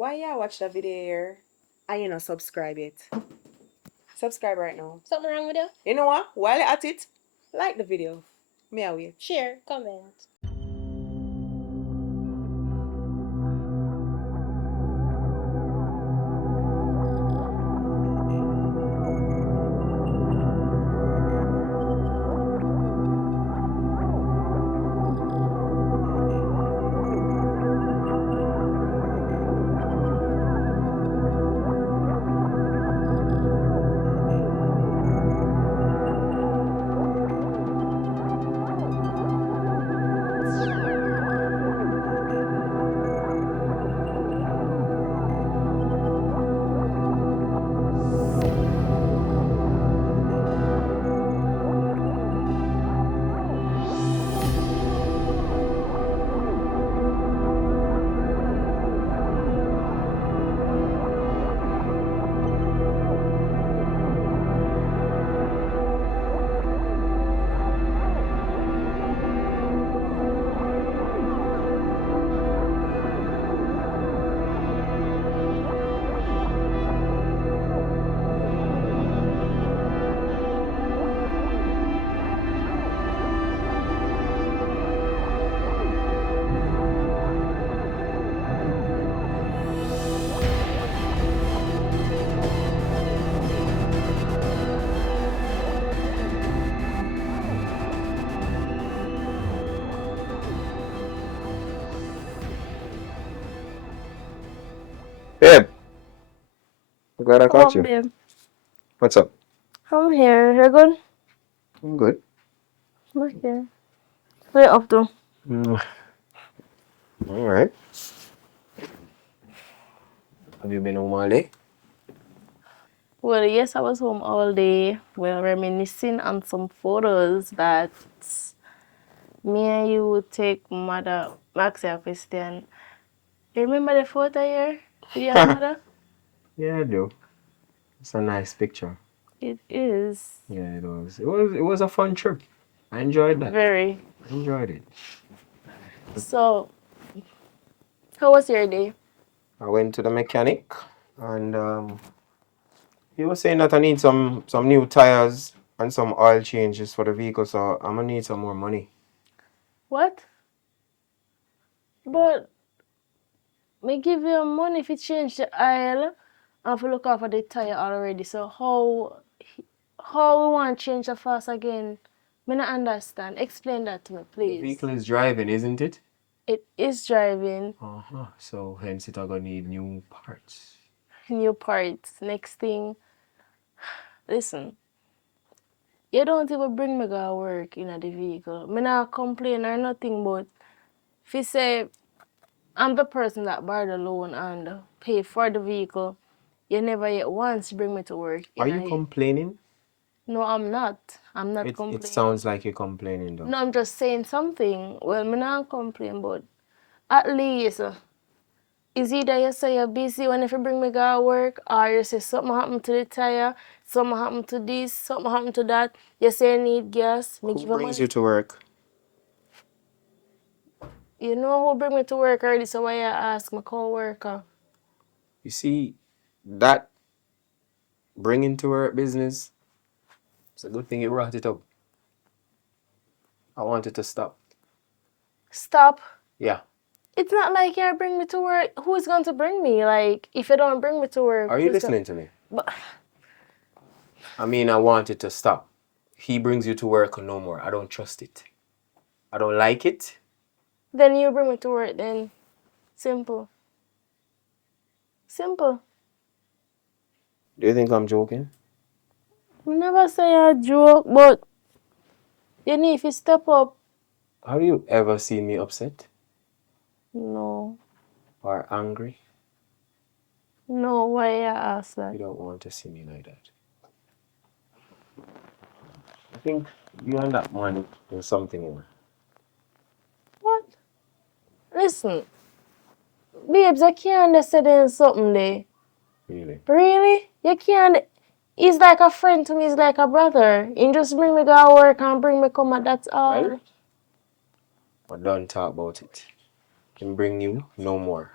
Why you watch the video here and you not subscribe yet? Subscribe right now. Something wrong with you? You know what? While you're at it, like the video. Me I wait. Share, comment. Babe, I'm glad I Come caught on, you. babe. What's up? I'm here. You're good? I'm good. Okay. What you up to? All right. Have you been home all day? Well, yes, I was home all day. Well, reminiscing on some photos that me and you would take mother Maxi a question. You remember the photo here? Did you have mother? Yeah, I do. It's a nice picture. It is. Yeah, it was. It was a fun trip. I enjoyed that. Very. I enjoyed it. So, how was your day? I went to the mechanic and he was saying that I need some new tires and some oil changes for the vehicle, so I'm gonna need some more money. What? But me give you money if you change the oil and if you look after the tire already. So how we want to change the fast again? Me not understand. Explain that to me, The please. vehicle is driving, isn't it? It is driving. So hence it are gonna need new parts. New parts. Next thing, listen. You don't even bring me go work in the vehicle. Me not complain or nothing, but if you say I'm the person that borrowed the loan and pay for the vehicle, you never yet once bring me to work. Are you complaining? No, I'm not. I'm not It complaining. sounds like you're complaining though. No, I'm just saying something. Well, me not complain, but at least is either you say you're busy when if you bring me go work, or you say something happened to the tire, something happened to this, something happened to that. You say you need gas, me Who give you brings money. you to work? You know who bring me to work already, so why you ask my co-worker? You see, that bringing to work business, it's a good thing you brought it up. I want it to stop. Stop. Yeah. It's not like you bring me to work. Who's going to bring me? Like, if you don't bring me to work, Are you listening to me? But I mean, I want it to stop. He brings you to work no more. I don't trust it. I don't like it. then you bring me to work then. Simple. Simple. Do you think I'm joking? I never say a joke, but you need if you step up. Have you ever seen me upset No. or angry? No, why you ask that? You don't want to see me like that. I think you and that man do something more. What? Listen. Babes, I can't understand something there. Really? Really? You can't. He's like a friend to me, he's like a brother. He just bring me go work and bring me come and that's all. Well, but don't talk about it. Can bring you no more.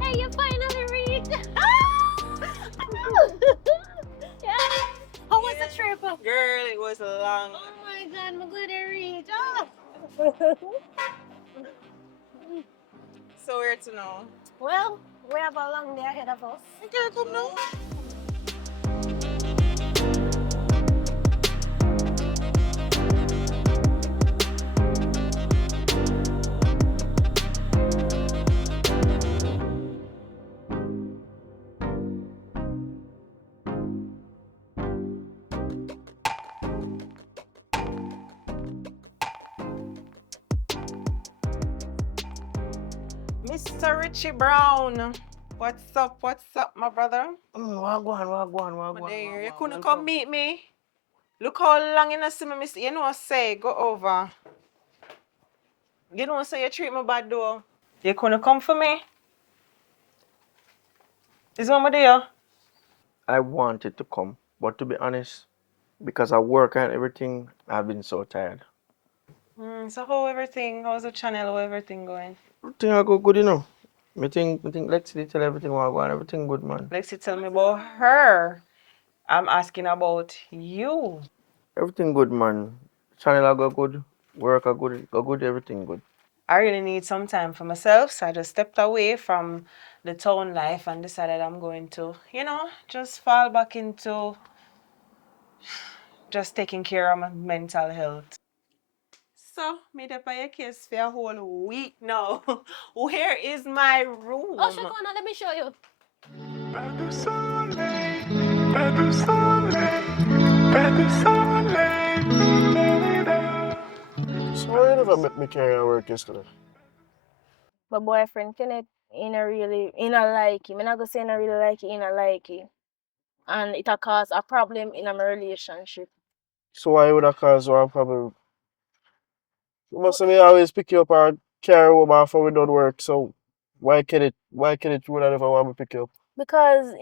Hey, you finally reached. Yeah. How was the trip? Girl, it was long. Oh my God, I'm glad I reached. So where to know? Well, we have a long day ahead of us. Okay, come now. Mr. Richie Brown. What's up? What's up, my brother? Wagwan. There, you couldn't come meet me. Look how long you not see me, miss. You know, say, go over. You don't say you treat me bad, though. You couldn't come for me. Is one there? I wanted to come, but to be honest, because I work and everything, I've been so tired. So how everything? How's the channel? How everything going? Everything I go good, you know. I think let's tell everything what I go on, everything good, man. Lexi, tell me about her. I'm asking about you. Everything good, man. Channel I go good, work I go good, everything good. I really need some time for myself, so I just stepped away from the town life and decided I'm going to, just fall back into just taking care of my mental health. So, made up your case for a whole week now. Where is my room? Oh, Shakwana, let me show you. So why you never make me carry on work yesterday? My boyfriend Kenneth, he not like him. I'm not gonna say I really like it, he not like it. And it a cause a problem in my relationship. So why would I cause one problem? You must me always pick you up or carry home after we done work, so why can it would I never want me pick you up? Because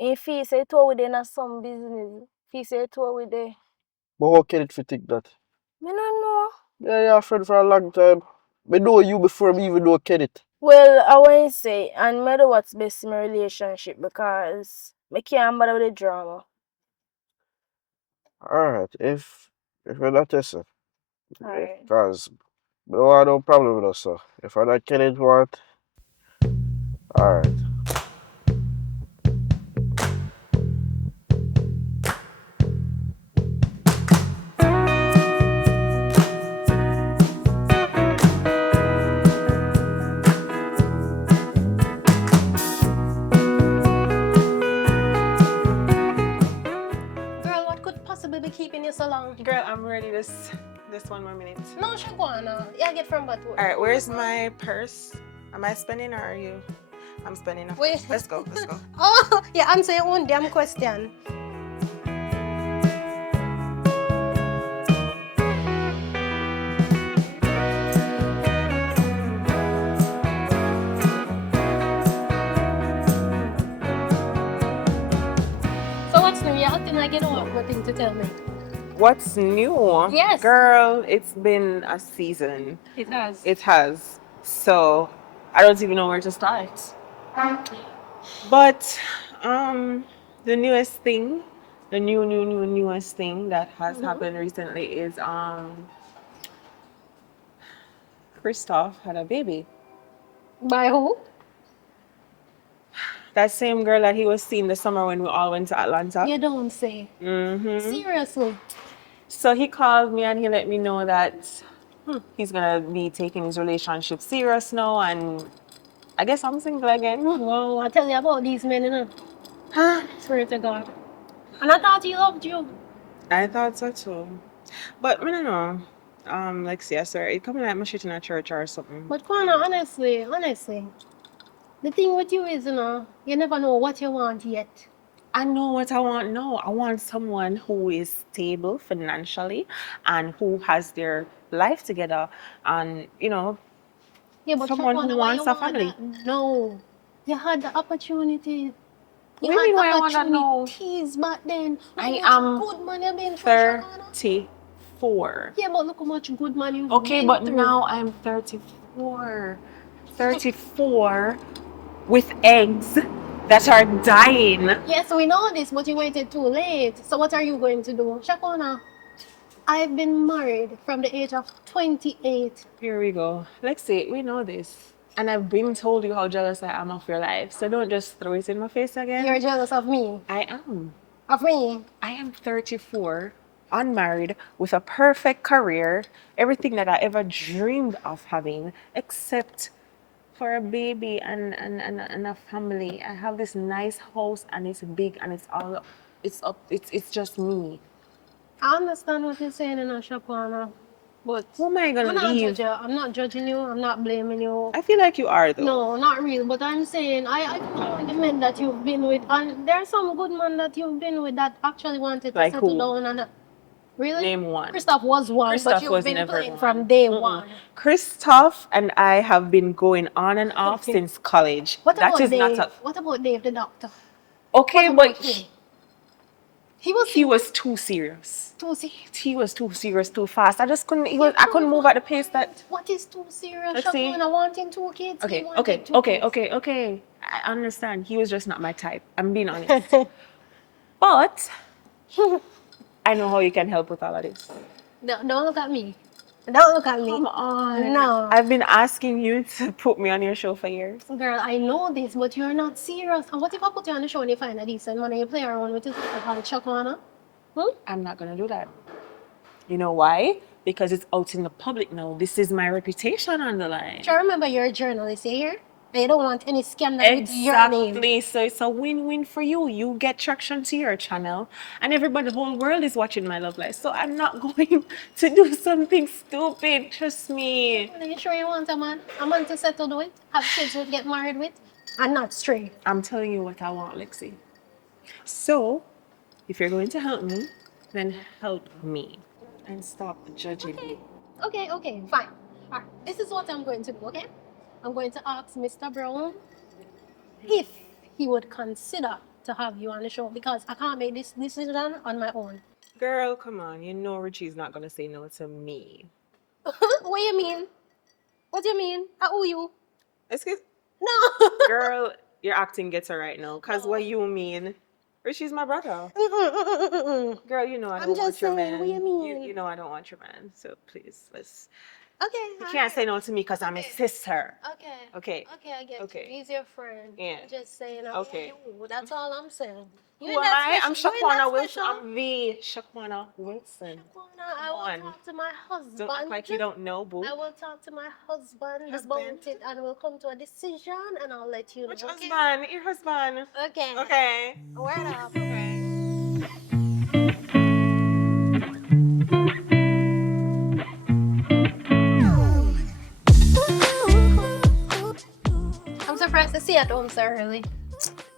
if he say to we in some business, if he say to we there, But how can it fit think that? me no know. Yeah, you're a friend for a long time. Me know you before me even know Kenneth. Well, I want to say, and me do what's best in my relationship because me can't bother with the drama. Alright, if you're not this, Alright. cause no I no problem with us, sir. If I not Kenneth want, alright. Girl, what could possibly be keeping you so long? Girl, I'm ready this 1 more minute. No, Shakwana. Yeah, get from what? Alright, where's my purse? Am I spending or are you? I'm spending. Wait. Let's go. Oh, yeah, answer your own damn question. So what's new? You're acting like you don't have nothing to tell me. What's new? Yes. Girl, it's been a season. It has. It has. So I don't even know where to start. But the newest thing, the newest thing that has happened recently is Christoph had a baby. By who? That same girl that he was seeing the summer when we all went to Atlanta. You don't say. Seriously. So he called me and he let me know that he's gonna be taking his relationship serious now, and I guess I'm single again. Well, I tell you about these men, you know. Huh? Swear to God. And I thought he loved you. I thought so too. But I don't know. Lexi, I swear, it coming like my shit in a church or something. But Kwana, honestly, the thing with you is, you never know what you want yet. I know what I want. No, I want someone who is stable financially and who has their life together, and Yeah, but someone who Kwana, why you wants a want family. that? No. You had the opportunity. What do you mean why I want that? No, opportunities back then. Look I how am much good man you've been through, Shakana. 34. Yeah, but look how much good man you've Okay, been but through. now I'm 34. 34 with eggs that are dying. Yes, we know this, but you waited too late. So what are you going to do? Shakona, I've been married from the age of 28. Here we go. Lexi, we know this. And I've been told you how jealous I am of your life. So don't just throw it in my face again. You're jealous of me. I am. Of me. I am 34, unmarried, with a perfect career, everything that I ever dreamed of having, except for a baby and a family. I have this nice house and it's big and it's just me. I understand what you're saying in Shakwana, but Who am I I'm gonna not leave? judging you. I'm not judging you. I'm not blaming you. I feel like you are though. No, not really. But I'm saying I know the men that you've been with, and there are some good men that you've been with that actually wanted to Like settle who? down. And really, Name one. Christoph was one, Christoph but you've was been never playing one. from day Mm-mm. one. Christoph and I have been going on and off since college. What That about is Dave? not a What about Dave, the doctor? okay, What but about him? He was too serious. too serious. He was too serious, too fast. I just couldn't. I couldn't move at the pace that. What is too serious? Let's see. Shakwana wanting 2 kids. he Okay, wanted okay, 2 okay, kids. okay, okay. I understand. He was just not my type. I'm being honest. But I know how you can help with all of this. Don't look at me. Don't look at me. Come on. No. I've been asking you to put me on your show for years. Girl, I know this, but you're not serious. And what if I put you on the show and you find a decent man and you play around with this called Shakwana? I'm not gonna do that. You know why? Because it's out in the public now. This is my reputation on the line. Sure, remember you're a journalist here. They don't want any scandal with your name. Exactly. So it's a win-win for you. You get traction to your channel, and everybody, the whole world is watching my love life. So I'm not going to do something stupid. Trust me. Are you sure you want a man? A man to settle with? Have kids with, get married with? And not stray. I'm telling you what I want, Lexi. So, if you're going to help me, then help me and stop judging me. Okay, fine. All right, this is what I'm going to do, okay? I'm going to ask Mr. Brown if he would consider to have you on the show because I can't make this decision on my own. Girl, come on. You know Richie's not gonna say no to me. What you mean? What do you mean? I owe you. Excuse? No. Girl, your acting gets her right now. Cause what you mean? Richie's my brother. Girl, you know I don't I'm want just your saying, man. what you mean? You know I don't want your man. So please, let's. Okay. You can't say no to me because I'm his sister. Okay. Okay. Okay, I get Okay. you. He's your friend. Yeah. Just saying, Okay. you. That's all I'm saying. Who am I? I'm Shaquana Wilson. I'm the Shaquana Wilson. I will on. talk to my husband. Don't act like you don't know, boo. I will talk to my husband Husband? about it and we'll come to a decision and I'll let you know. Which okay? husband? Your husband. Okay. Okay. Word up. Okay. I'm surprised to see you at home so early.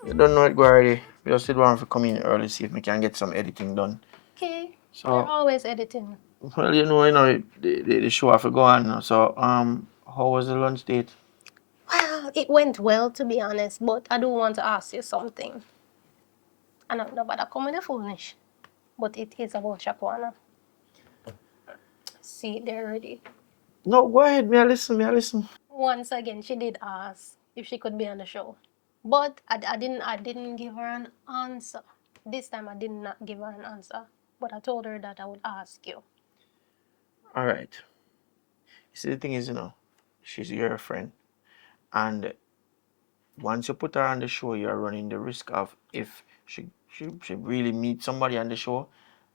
You don't know it go already. We just sit down for come in early, see if we can get some editing done. Okay. So- You're always editing. Well, the show have to go on now. So, how was the lunch date? Well, it went well to be honest, but I do want to ask you something. I don't know about that coming foolish, but it is about Shakwana. See, they're ready. No, go ahead. May I listen? Once again, she did ask if she could be on the show, but I didn't give her an answer. This time I did not give her an answer, but I told her that I would ask you. All right. You see, the thing is, she's your friend. And once you put her on the show, you're running the risk of if she really meets somebody on the show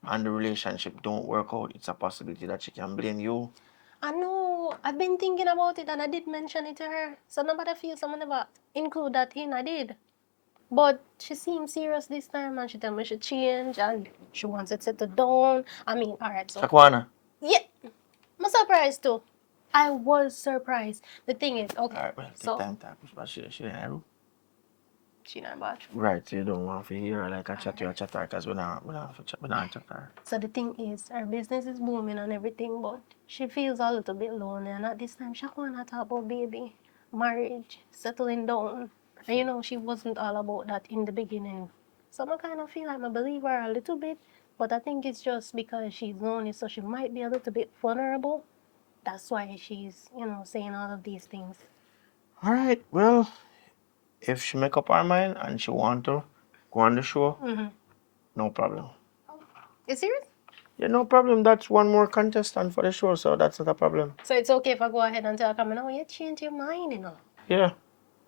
and the relationship don't work out, it's a possibility that she can blame you. I know. I've been thinking about it and I did mention it to her. So nobody feels someone never include that in. I did. But she seemed serious this time and she told me she changed and she wants to settle down. I mean, alright, so. Shakwana, Yeah. I'm surprised too. I was surprised. The thing is, okay, Alright, well, take so time to push, but she in a room. she not bathroom. Right, so you don't want to hear her like a chat to a chatter because we not chat her. So the thing is, her business is booming and everything, but she feels a little bit lonely. And at this time, she wanna talk about baby, marriage, settling down. And you know, she wasn't all about that in the beginning. So I kind of feel like I believe her a little bit, but I think it's just because she's lonely, so she might be a little bit vulnerable. That's why she's, you know, saying all of these things. Alright, well, if she make up her mind and she want to go on the show, no problem. You serious? Yeah, no problem. That's one more contestant for the show, so that's not a problem. So it's okay if I go ahead and tell her, come on, oh, you change your mind, you know. Yeah.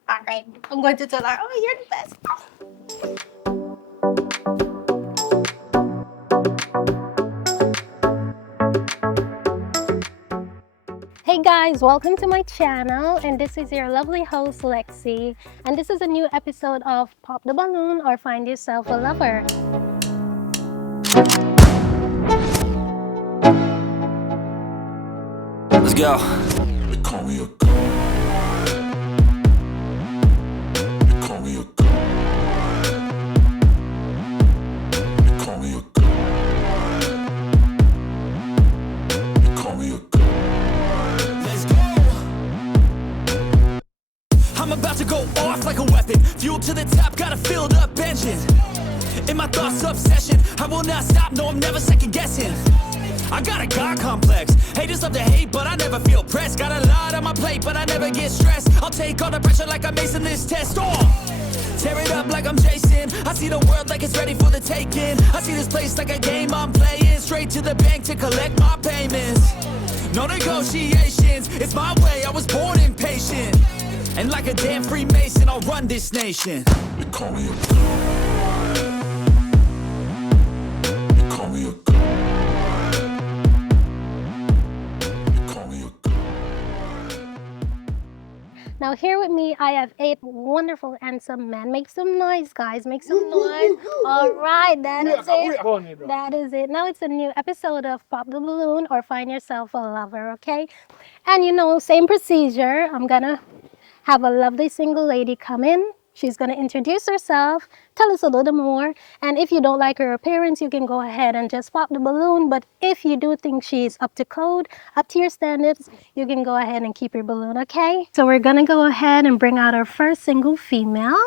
All right, I'm going to tell her, oh, you're the best. Hey guys, welcome to my channel, and this is your lovely host Lexi, and this is a new episode of Pop the Balloon or Find Yourself a Lover. Let's go. Let's go. I'm about to go off like a weapon. Fuel to the top, got a filled up engine. In my thoughts, obsession. I will not stop, no, I'm never second guessing. I got a God complex. Haters love to hate, but I never feel pressed. Got a lot on my plate, but I never get stressed. I'll take all the pressure like I'm acing this test. Tear it up like I'm Jason. I see the world like it's ready for the taking. I see this place like a game I'm playing. Straight to the bank to collect my payments. No negotiations, it's my way, I was born impatient. And like a damn Freemason, I'll run this nation. They call me a god. They call me a god. They call me a god. Now here with me, I have 8 wonderful, handsome men. Make some noise, guys. Make some noise. All right, that is it. That is it. Now it's a new episode of Pop the Balloon or Find Yourself a Lover, okay? And you know, same procedure. I'm gonna have a lovely single lady come in. She's gonna introduce herself, tell us a little more, and if you don't like her appearance, you can go ahead and just pop the balloon. But if you do think she's up to code, up to your standards, you can go ahead and keep your balloon, okay? So we're gonna go ahead and bring out our first single female.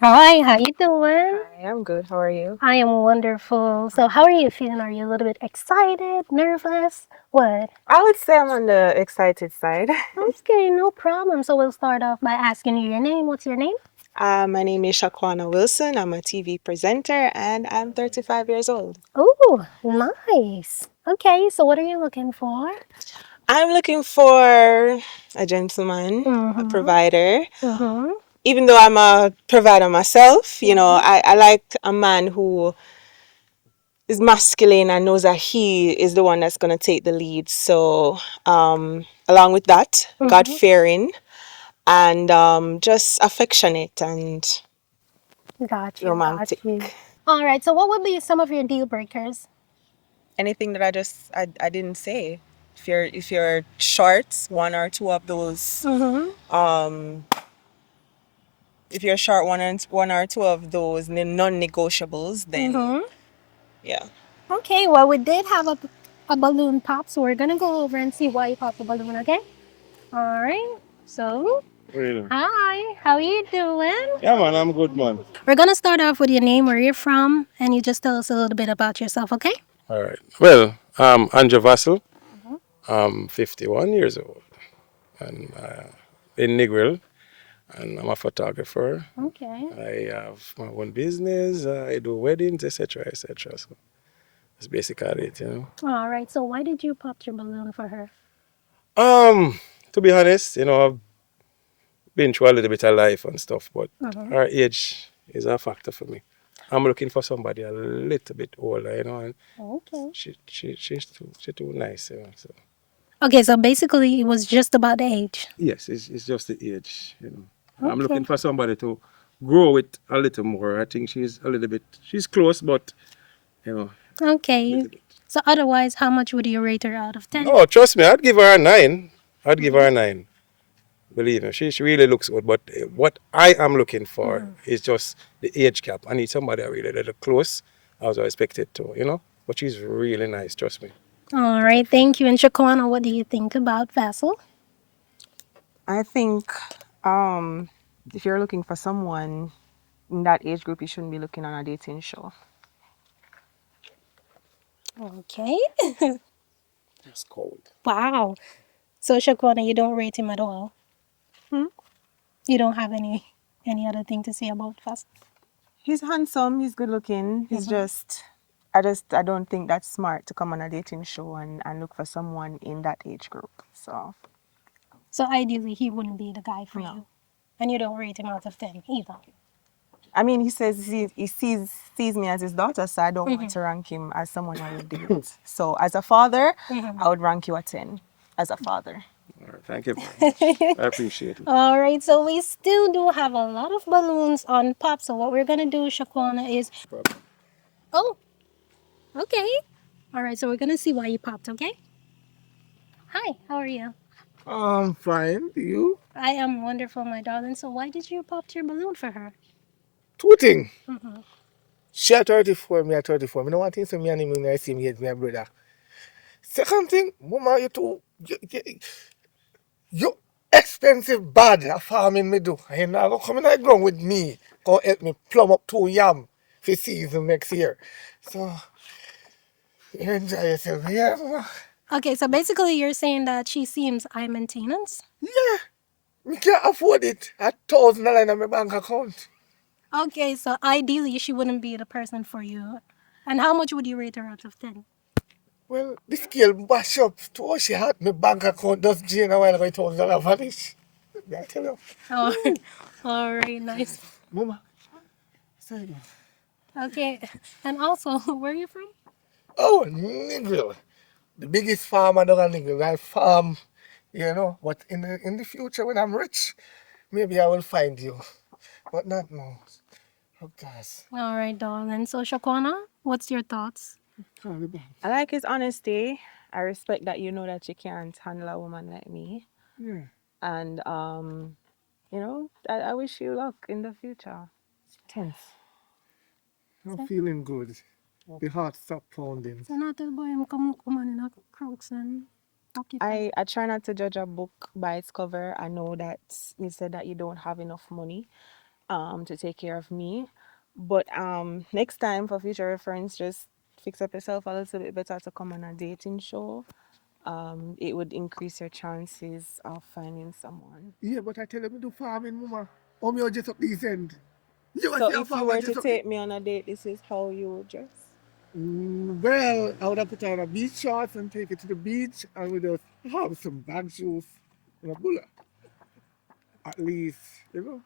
Hi, how you doing? Hi, I'm good. How are you? I am wonderful. So how are you feeling? Are you a little bit excited, nervous? What? I would say I'm on the excited side. Okay, no problem. So we'll start off by asking you your name. What's your name? My name is Shaquana Wilson. I'm a TV presenter and I'm 35 years old. Oh, nice. Okay, so what are you looking for? I'm looking for a gentleman, a provider. Even though I'm a provider myself, you know, I like a man who is masculine and knows that he is the one that's going to take the lead. So, along with that, God fearing and just affectionate and Got you, romantic. got you. All right, so what would be some of your deal breakers? Anything that I didn't say. If you're short, one or two of those. If you're short, one or two of those non-negotiables, then yeah. Okay, well, we did have a balloon pop, so we're gonna go over and see why you popped the balloon, okay? All right, so hi, how are you doing? Yeah, man, I'm good, man. We're gonna start off with your name, where you're from, and you just tell us a little bit about yourself, okay? All right. Well, I'm Andrew Vassell. I'm 51 years old and in Negril, and I'm a photographer. Okay. I have my own business. I do weddings, etc., etc. So that's basically it, you know. All right, so why did you pop your balloon for her? To be honest, you know, I've been through a little bit of life and stuff, but her age is a factor for me. I'm looking for somebody a little bit older, you know, and Okay. she's too nice, you know. So. Okay, so basically it was just about the age. Yes, it's just the age, you know. I'm looking for somebody to grow with a little more. I think she's a little bit, she's close, but, you know. Okay, So otherwise, how much would you rate her out of 10? No, trust me, I'd give her a 9. I'd give her a 9. Believe me, she really looks good. But what I am looking for is just the age gap. I need somebody really little close as I expected to, you know. But she's really nice, trust me. All right, thank you. And Shaquana, what do you think about Vassal? I think if you're looking for someone in that age group, you shouldn't be looking on a dating show. Okay. It's cold. Wow. So Shaquana, you don't rate him at all. Hmm? You don't have any other thing to say about Vassal? He's handsome, he's good looking. He's just I don't think that's smart to come on a dating show and look for someone in that age group. So So ideally, he wouldn't be the guy for No. you, and you don't rate him out of 10 either. I mean, he says he sees me as his daughter, so I don't want to rank him as someone I would date. So as a father, I would rank you a 10 as a father. All right, thank you very much. I appreciate it. All right, so we still do have a lot of balloons on pop. So what we're gonna do, Shaquana, is oh, okay. All right, so we're gonna see why you popped. Okay. Hi, how are you? I'm fine. You? I am wonderful, my darling. So why did you pop your balloon for her? Two things. She at 34, me at 34. Me no want things to me and him when I see me hate my brother. Second thing, mama, you expensive bad a farming me do. And you now go come in the ground with me. Go help me plumb up 2 yam for season next year. So, you enjoy yourself. Yeah, mama. Okay, so basically you're saying that she seems high maintenance. Yeah. Me can't afford it. $1,000 in my bank account. Okay, so ideally she wouldn't be the person for you. And how much would you rate her out of 10? Well, the scale bash up to what she had my bank account just drain a while ago, $1,000 vanish. I tell you. Oh, all right, nice. Mama, sorry. Okay, and also, where are you from? Oh, Negril. The biggest farmer down in Negril. I farm, you know, but in the future when I'm rich, maybe I will find you. But not now. Oh, gosh. All right, darling. So, Shaquana, what's your thoughts? I like his honesty. I respect that you know that you can't handle a woman like me. Yeah. And you know, I wish you luck in the future. Tense. I'm feeling good. The heart stopped pounding. So, not the boy come on in a crooks and occupy. I try not to judge a book by its cover. I know that you said that you don't have enough money to take care of me. But next time for future reference, just fix up yourself a little bit better to come on a dating show. It would increase your chances of finding someone. Yeah, but I tell you, me do farming, mama. Oh, me just up this end. You So see a if you farmer were to just up take me on a date, this is how you would dress? Well, I would have put on a beach shorts and take it to the beach and we just have some bag shoes and a bullet. At least, you know.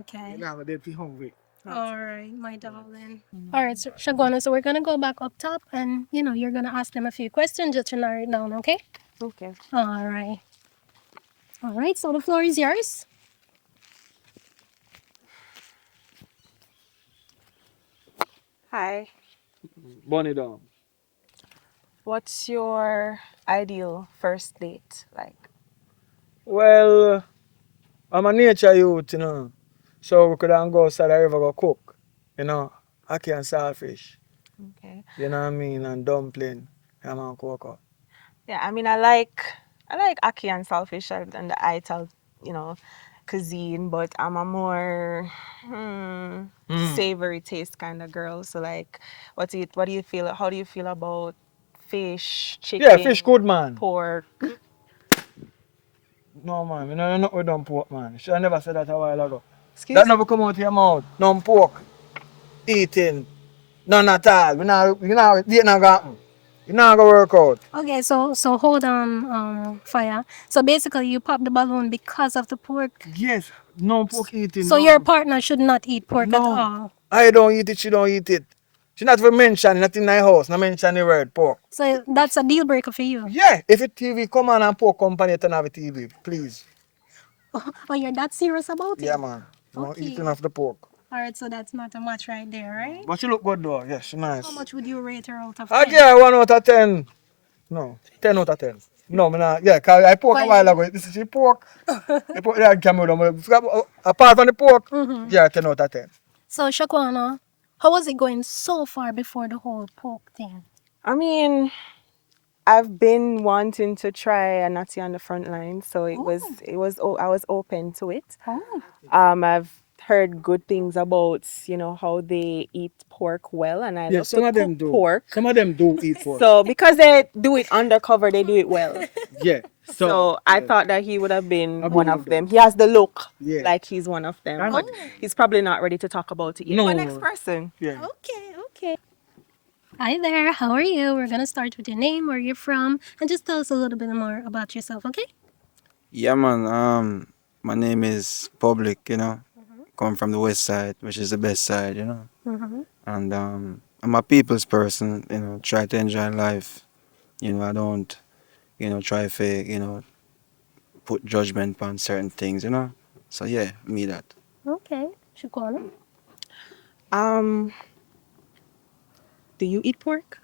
Okay. You know, they'd be hungry. All right, my darling. All right, so Shagwana, so we're gonna go back up top, and you're gonna ask them a few questions just to narrow it down, okay? Okay. All right. All right, so the floor is yours. Hi. Bunny down. What's your ideal first date like? Well, I'm a nature youth, you know. So we could go outside the river go cook, you know, ackee and saltfish, Okay. you know what I mean, and dumpling, and man cocoa. Yeah, I mean, I like ackee and saltfish and the ital, you know, cuisine, but I'm a more savory taste kind of girl. So like, what do you feel? How do you feel about fish, Yeah, chicken, fish good, man. pork? No, man, you know, not with dumb pork, man. Should I never said that a while ago. Excuse That me? never come out of your mouth. No pork, eating, none at all. You not go happen. You not go work out. Okay, so hold on, Fire. So basically, you pop the balloon because of the pork. Yes, no pork eating. So no. your partner should not eat pork at No. all. I don't eat it, she don't eat it. She not even mention nothing in my house, not mention the word pork. So that's a deal breaker for you. Yeah, if a TV come on and pork company, turn off the TV, please. Oh, you're that serious about it? Yeah, man. I'm not Okay. eating off the pork. All right, so that's not a match right there, right? But she look good though. Yes, she How nice. much would you rate her out of I 10? give her 1 out of 10. No, 10 out of 10. No, me not. Yeah, cause I pork a Why? while ago. This is she pork. The pork yeah, camera. Apart from the pork, Mm-hmm. yeah, 10 out of 10. So, Shaquana, how was it going so far before the whole pork thing? I mean, I've been wanting to try a natty on the front line, so Oh, I was open to it. oh. I've heard good things about, how they eat pork well, and I Yeah, love to some of cook them do. pork. Some of them do eat pork. So because they do it undercover, they do it well. Yeah. So I yeah, thought that he would have been I'll be one one of of them. them. He has the look Yeah. like he's one of them, And but Oh, he's probably not ready to talk about it yet. But next no. person. Yeah. okay, okay. Hi there, how are you? We're gonna start with your name, where you're from, and just tell us a little bit more about yourself, okay? Yeah, man. My name is Public. Mm-hmm. Come from the west side, which is the best side. Mm-hmm. And I'm a people's person. Try to enjoy life. I don't, try to, put judgment on certain things. So yeah, me that. Okay, Shaquana. Um, do you eat pork?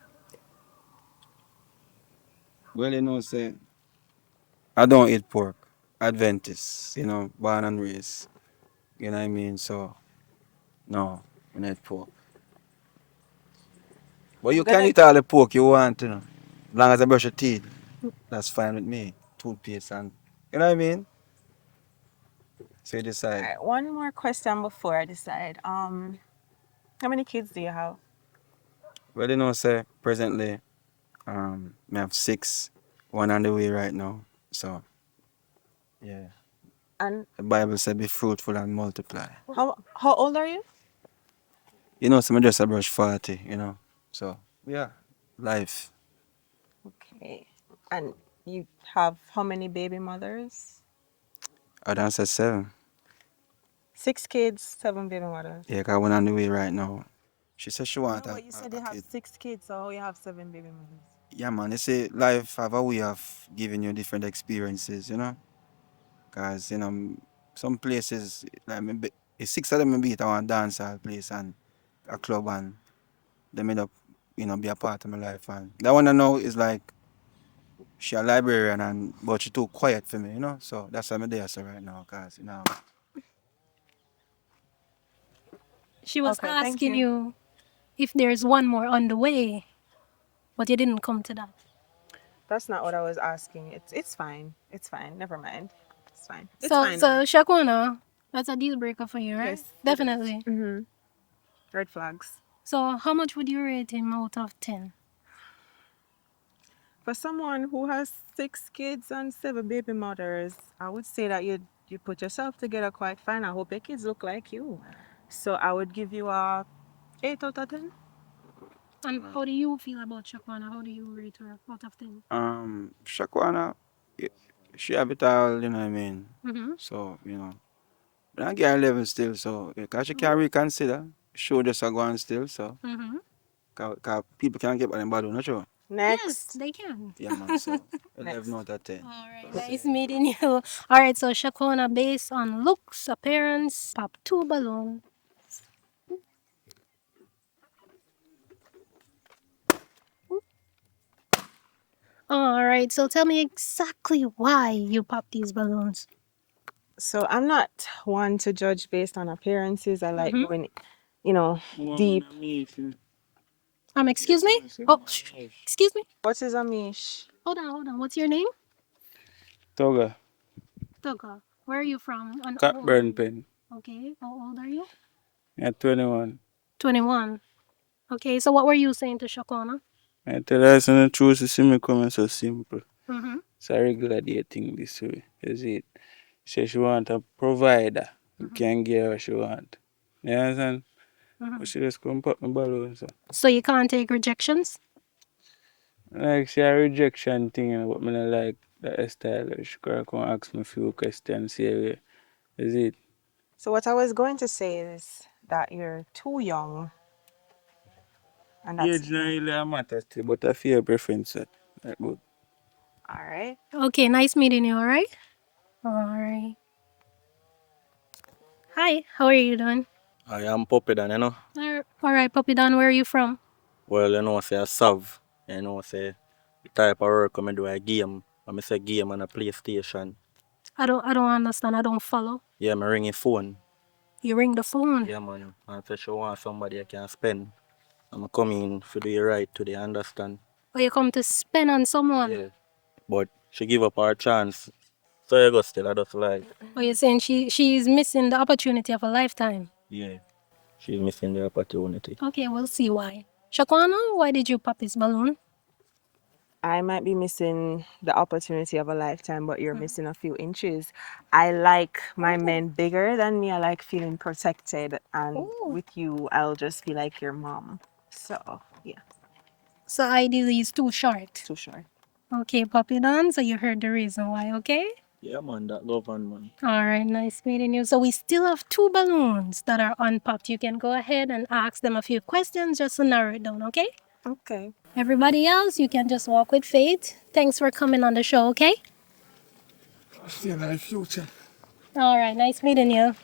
Well, say I don't eat pork. Adventist. Born and raised. You know what I mean? So no, I don't eat pork. But I'm you can gonna eat all the pork you want. As long as I brush your teeth, that's fine with me. Toothpaste and you know what I mean? So you decide. Alright, one more question before I decide. How many kids do you have? Well, say presently, I have six, one on the way right now. So yeah, And the Bible said, "Be fruitful and multiply." how old are you? So I just a brush 40. So yeah, life. Okay. And you have how many baby mothers? I done said seven. 6 kids, 7 baby mothers. Yeah, got one on the way right now. She said she want No, but you said a you have kid. 6 kids, so you have 7 baby mothers. Yeah, man. They say life have a way of giving you different experiences. Cause some places like six of them maybe at one dance hall place and a club and they made up, be a part of my life. And that one I know is like she a librarian and but she too quiet for me. So that's why I'm there so right now, cause She was Okay, thank asking you. you if there's one more on the way, but you didn't come to that. That's not what I was asking. It's fine. It's fine. Never mind. It's fine. It's So, fine so now. Shaquana, that's a deal breaker for you, right? Yes, it is. Definitely. Red flags. So, how much would you rate him out of 10? For someone who has 6 kids and 7 baby mothers, I would say that you put yourself together quite fine. I hope your kids look like you. So I would give you a 8 out of 10. And how do you feel about Shaquana? How do you rate her out of 10? Shakwana, y- she have it all, you know what I mean? Mm-hmm. So, but I get 11 still, so because she can reconsider. Show just a go on still, so Mm-hmm. cause people can get by them bad, not sure. Yes, Next. they can. Yeah, man. So Next. 11 out of 10. All right, nice meeting you. All right, so Shaquana, based on looks, appearance, pop two balloon. All right, so tell me exactly why you pop these balloons. So I'm not one to judge based on appearances. I like Mm-hmm. going, deep. Excuse me? Oh, excuse me? What is Amish? Hold on. What's your name? Toga. Toga. Where are you from? And how old are Cockburn you? pen. Okay, how old are you? At 21. 21. Okay, so what were you saying to Shaquana? I tell her it's not true to see me coming so simple. Mm-hmm. It's a regular dating this way. Is it? She want a provider who can get her what she want. You understand? Mm-hmm. But she just come pop my balloon. So you can't take rejections? Like she a rejection thing, but me not like that style. She could come ask me a few questions, say, is it? So what I was going to say is that you're too young, and that's Age not really a matter still, but I feel preference. That good. all right. Okay, nice meeting you, alright? Alright. Hi, how are you doing? I am Puppy Dan, you know. All right, Puppy Don, where are you from? Well, you know, say I serve. You know, say the type of work I do a game. I say game on a PlayStation. I don't understand. I don't follow. Yeah, I ring a phone. You ring the phone. Yeah, man. And say she want somebody I can spend. I'm coming for do it right today, understand? Or you come to spend on someone. Yeah. But she give up her chance. So you go still, I just like. Or you're saying she's missing the opportunity of a lifetime. Yeah. She's missing the opportunity. Okay, we'll see why. Shakwana, why did you pop his balloon? I might be missing the opportunity of a lifetime, but you're missing a few inches. I like my men bigger than me. I like feeling protected, and with you, I'll just feel like your mom. So, yeah, So ideally he's too short. too short. Okay, Puppy Don, so you heard the reason why, okay? Yeah, man, that love and man. All right, nice meeting you. So we still have two balloons that are unpopped. You can go ahead and ask them a few questions just to narrow it down, okay? Okay. Everybody else, you can just walk with faith. Thanks for coming on the show, okay? See in the future. All right, nice meeting you.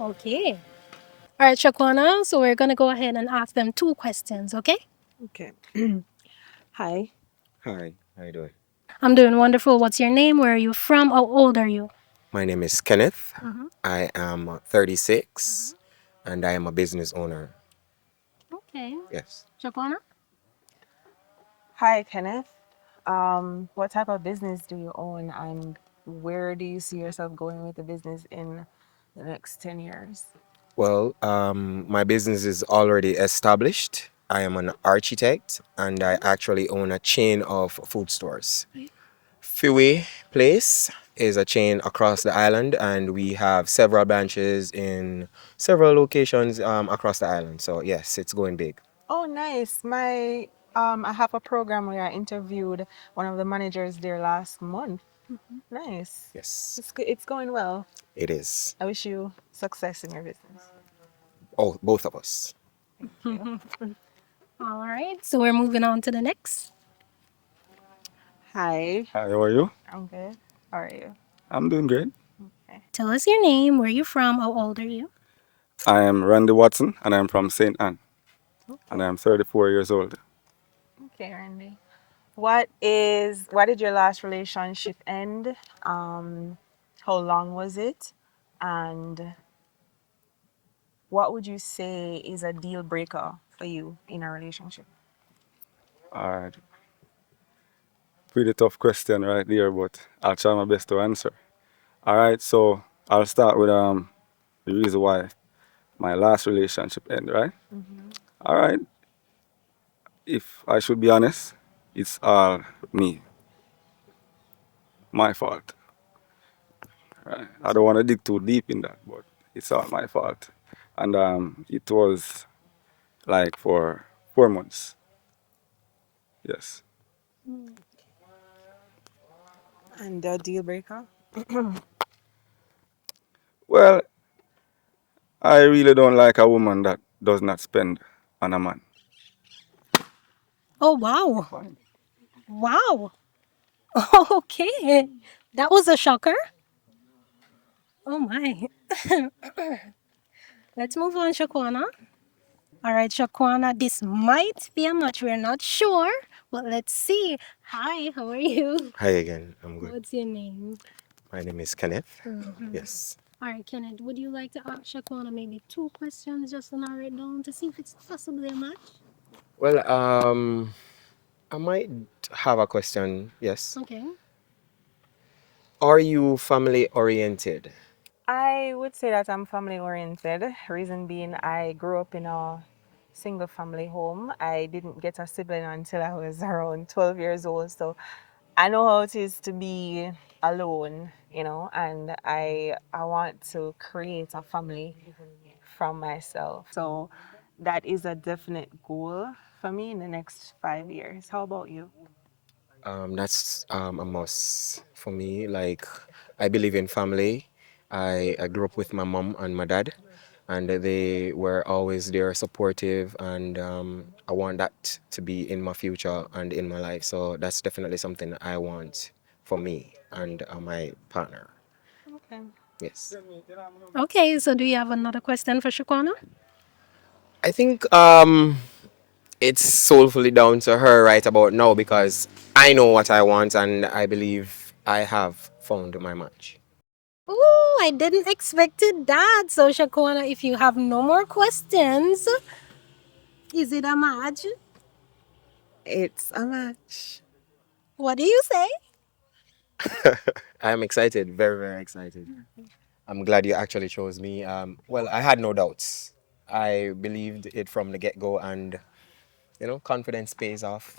Okay. All right, Shakwana, so we're going to go ahead and ask them two questions, okay? Okay. Hi. Hi, how you doing? I'm doing wonderful. What's your name? Where are you from? How old are you? My name is Kenneth. Mhm. I am 36 and I am a business owner. Okay. Yes. Shakwana? Hi, Kenneth. What type of business do you own, and where do you see yourself going with the business in the next 10 years? Well, my business is already established. I am an architect and I actually own a chain of food stores. Fiwi Place is a chain across the island, and we have several branches in several locations across the island. So, yes, it's going big. Oh, nice. I have a program where I interviewed one of the managers there last month. Nice. Yes, It's going well. it is. I wish you success in your business. Oh, both of us. All right, so we're moving on to the next. Hi, Hi, how are you? I'm good. How are you? I'm doing great. Tell us your name, where you from, how old are you? I am Randy Watson and I'm from St. Anne and Okay. I'm 34 years old. Okay, Randy. Why did your last relationship end? Um, how long was it? And what would you say is a deal breaker for you in a relationship? All right. Pretty tough question right there, but I'll try my best to answer. All right, so I'll start with the reason why my last relationship ended, right? All right, if I should be honest, it's all me, my fault. Right? I don't want to dig too deep in that, but it's all my fault. And it was like for 4 months. Yes. And a deal breaker? Well, I really don't like a woman that does not spend on a man. Oh, wow. Wow. Okay. That was a shocker. Oh, my. Let's move on, Shakwana. All right, Shakwana, this might be a match. We're not sure, but let's see. Hi, how are you? Hi again, I'm good. What's your name? My name is Kenneth. Mhm. Yes. All right, Kenneth, would you like to ask Shakwana maybe two questions just to narrow it down to see if it's possibly a match? Well, I might have a question. Yes. Okay. Are you family oriented? I would say that I'm family oriented. Reason being, I grew up in a single family home. I didn't get a sibling until I was around 12 years old. So I know how it is to be alone, and I want to create a family from myself. So that is a definite goal for me in the next 5 years. How about you? That's a must for me. Like, I believe in family. I grew up with my mom and my dad, and they were always there, supportive, and I want that to be in my future and in my life. So that's definitely something I want for me and my partner. Okay. Yes. Okay, so do you have another question for Shaquana? I think it's soulfully down to her right about now because I know what I want and I believe I have found my match. Oh, I didn't expect that. So, Shaquana, if you have no more questions, is it a match? It's a match. What do you say? I am excited, very, very excited. I'm glad you actually chose me. Well, I had no doubts. I believed it from the get go, and confidence pays off.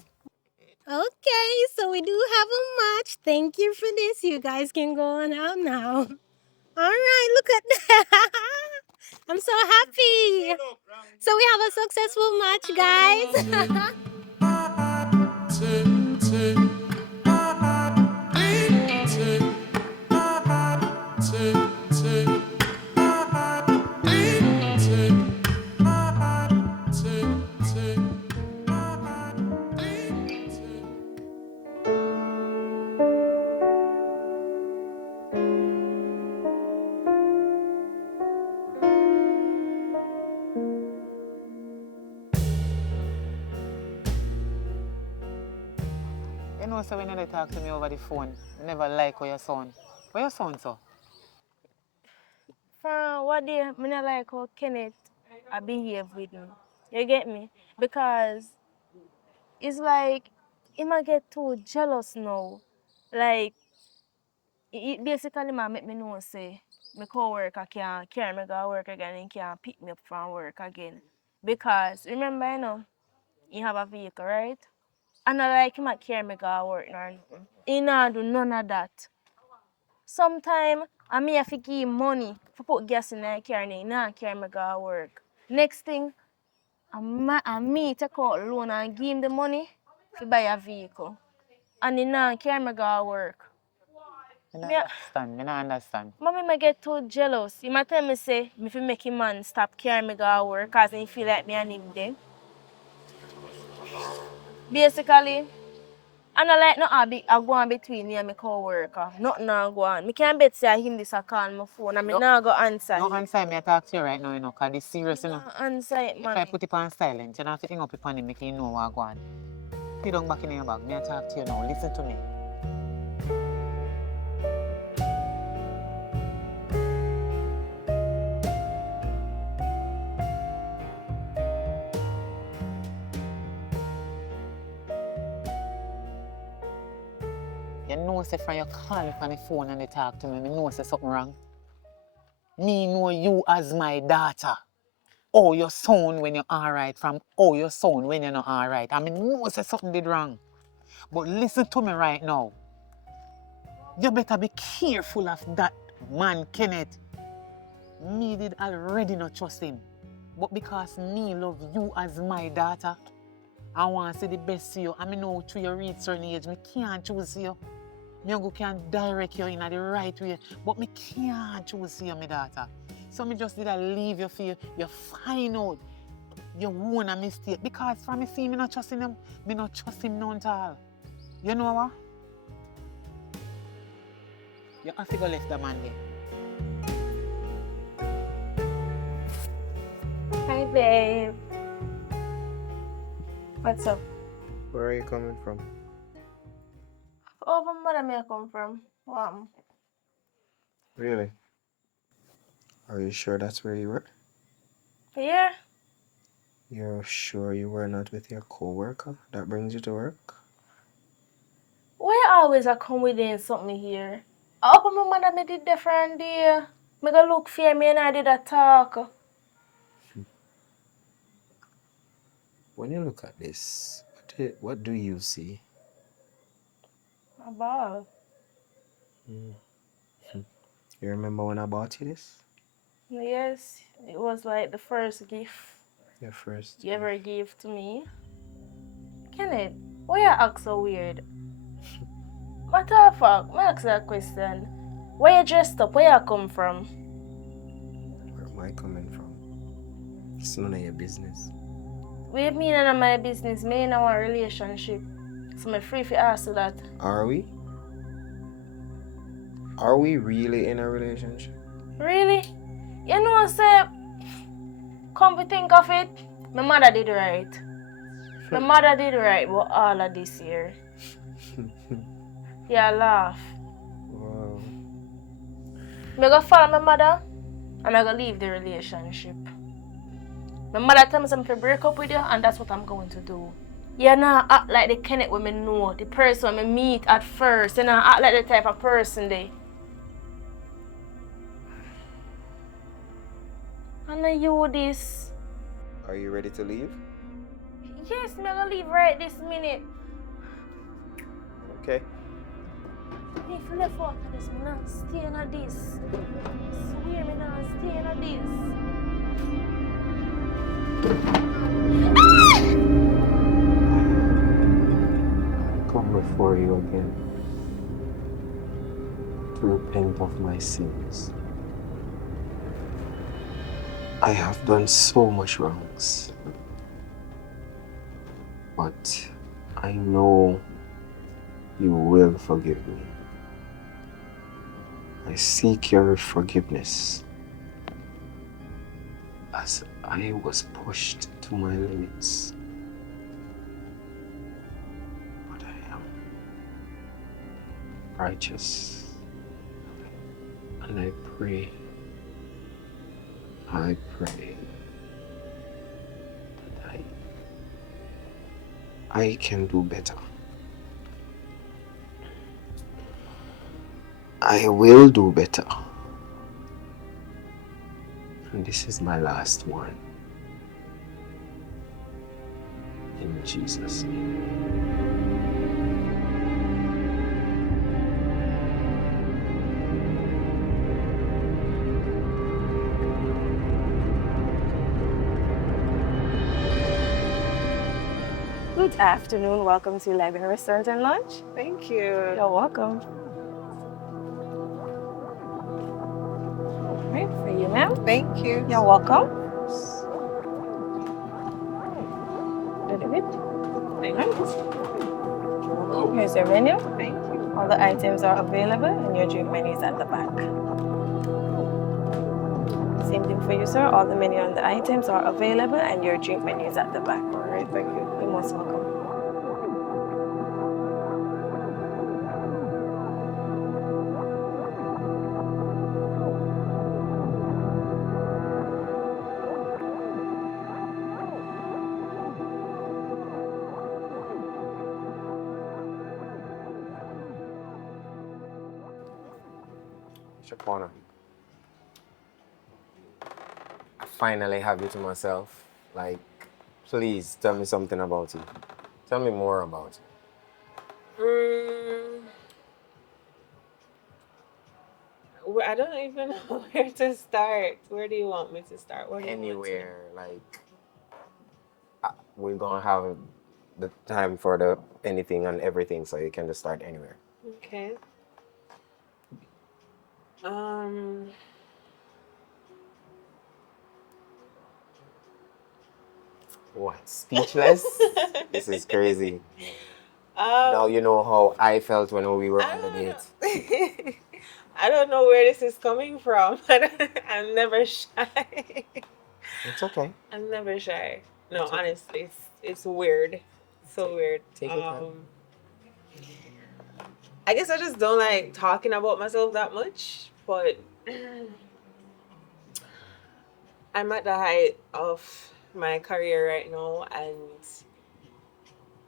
Okay, so we do have a match. Thank you for this. You guys can go on out now. All right, look at that. I'm so happy. So we have a successful match, guys. You know, so when they talk to me over the phone, I never like how your son. Where your son, so? From what day, I not like how Kenneth I behave with me. You get me? Because it's like he might get too jealous now. Like it basically might make me know say my co-worker can't carry me to work again and can't pick me up from work again. Because remember, you have a vehicle, right? And I like him at carry me to work nor nothing. He not do none of that. Sometimes I may have to give him money for put gas in the car and he not carry me to work. Next thing, I me take out loan and give him the money to buy a vehicle. And he not carry me to work. I don't understand. I don't understand. Mommy might get too jealous. He might tell me say, me fi make him man stop carry me to work cause he feel like me and him there. Basically, I don't like nothing go on between me and my co-worker. Nothing go on. Me can't bet say him this a call my phone and me not go answer No him. answer me, I talk to you right now, because it's serious, Answer it, If I mommy. put it on silent, you don't have to hang up upon him, make him know what go on. Sit down back in your bag. Me I talk to you now. Listen to me. You know, say from you call me on the phone and they talk to me, me know say something wrong. Me know you as my daughter. Oh, your son when you're alright from oh, your son when you're not alright. I mean, know say something did wrong. But listen to me right now. You better be careful of that man, Kenneth. Me did already not trust him. But because me love you as my daughter, I want to see the best for you. I mean, know through your reach certain age, me can't choose you. Me can direct you in the right way, but me can't choose you, my daughter. So me just did I leave you for you. You find out you own a mistake. Because from me see me not trusting him, me not trust him none at all. You know what? You have to go left the man there. Hi, babe. What's up? Where are you coming from? Oh, from where may I come from? What? Really? Are you sure that's where you were? Yeah. You're sure you were not with your coworker that brings you to work? Why you always a come within something here? I open my mother me did different day. Me go look for me and I did a talk. When you look at this, what do you see? A ball. You remember when I bought you this? Yes, it was like the first gift Your first you gift. ever gave to me. Kenneth, why you act so weird? Matter of fact, me ask you a question. Where you dressed up? Where you come from? Where am I coming from? It's none of your business. What you mean none of my business? Me in our relationship. So me free to ask you that. Are we? Are we really in a relationship? Really? You know, say, come to think of it, my mother did right. My mother did right, but all of this year. Yeah, laugh. Wow. I'm gonna follow my mother, and I'm gonna leave the relationship. My mother tell me something to break up with you, and that's what I'm going to do. You know, act like the Kenneth women know, the person we meet at first. You know, act like the type of person they. And I you this. Are you ready to leave? Yes, I'm gonna leave right this minute. Okay. If you left out of this, I'm not staying at this. I swear me not staying at this. I come before you again to repent of my sins. I have done so much wrongs, but I know you will forgive me. I seek your forgiveness as I was pushed to my limits. But I am righteous, and I pray that I can do better. I will do better. And this is my last one. In Jesus' name. Good afternoon. Welcome to Living Restaurant and Lunch. Thank you. You're welcome. Right for you, ma'am. Thank you. You're welcome. Little bit. Right. Here's your menu. Thank you. All the items are available, and your drink menu is at the back. Same thing for you, sir. All the menu on the items are available, and your drink menu is at the back. All right, thank you. You're most welcome. Shapona, I finally have you to myself. Like, please tell me something about you. Tell me more about I don't even know where to start. Where do you want me to start? Where you. do you want to? Anywhere, like, we're gonna have the time for the anything and everything, so you can just start anywhere. Okay. Um. What? Speechless? This is crazy. Now you know how I felt when we were on the date. I don't know where this is coming from. I'm never shy. It's okay. I'm never shy. No, It's okay. honestly, it's weird. So weird. Take your time. I guess I just don't like talking about myself that much, but I'm at the height of my career right now, and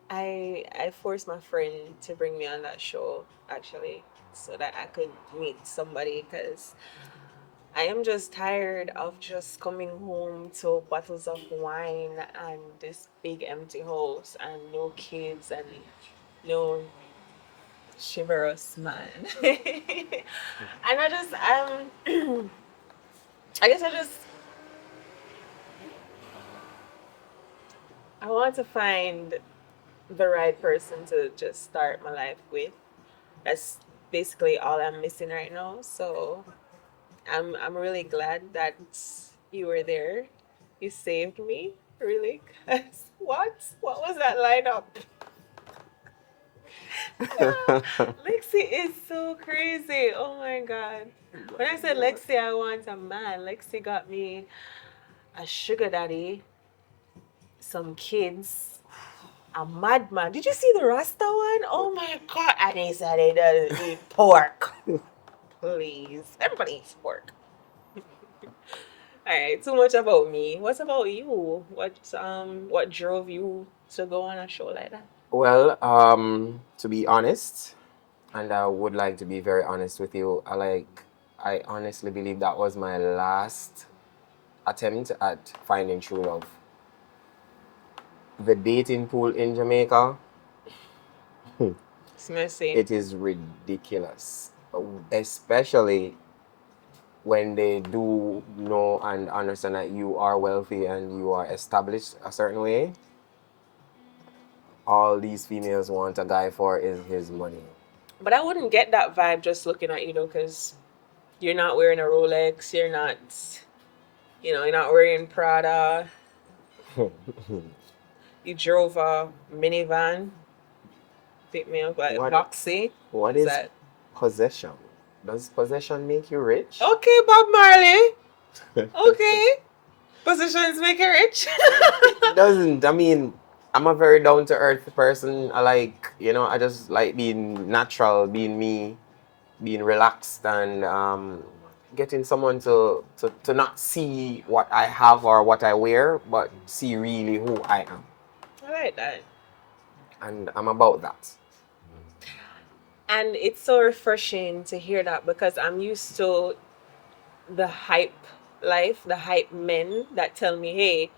I forced my friend to bring me on that show actually, so that I could meet somebody, because I am just tired of just coming home to bottles of wine and this big empty house and no kids and no chivalrous man. And I guess I want to find the right person to just start my life with. That's basically all I'm missing right now. So I'm really glad that you were there. You saved me, really. 'Cause what? What was that lineup? Lexi is so crazy. Oh my god. When I said Lexi, I want a man. Lexi got me a sugar daddy, some kids, a madman. Did you see the Rasta one? Oh my god. And he said he doesn't eat pork. Please. Everybody eats pork. All right, too much about me. What about you? What drove you to go on a show like that? Well, to be honest, and I would like to be very honest with you, I honestly believe that was my last attempt at finding true love. The dating pool in Jamaica, It's messy. it is ridiculous, especially when they do know and understand that you are wealthy and you are established a certain way. All these females want a guy for is his money. But I wouldn't get that vibe just looking at you though, because you're not wearing a Rolex, you're not wearing Prada. You drove a minivan, pick me up like What- Roxy. What Is is that possession? Does possession make you rich? okay, Bob Marley? Okay. Positions make you rich. It doesn't. I mean, I'm a very down to earth person. I just like being natural, being me, being relaxed, and getting someone to not see what I have or what I wear, but see really who I am. I like that. And I'm about that. And it's so refreshing to hear that because I'm used to the hype life, the hype men that tell me, "Hey,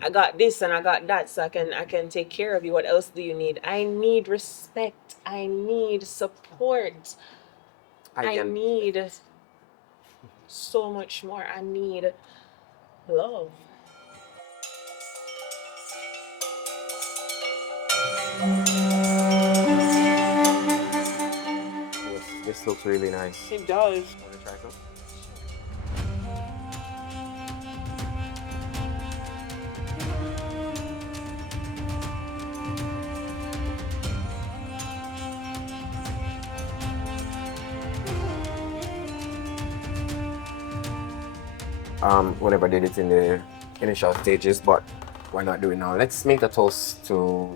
I got this and I got that, so I can take care of you. What else do you need?" I need respect. I need support. I need so much more. I need love. Yes, this looks really nice. It does. Want to try some? Whenever I did it in the initial stages, but we're not doing now. Let's make a toast to.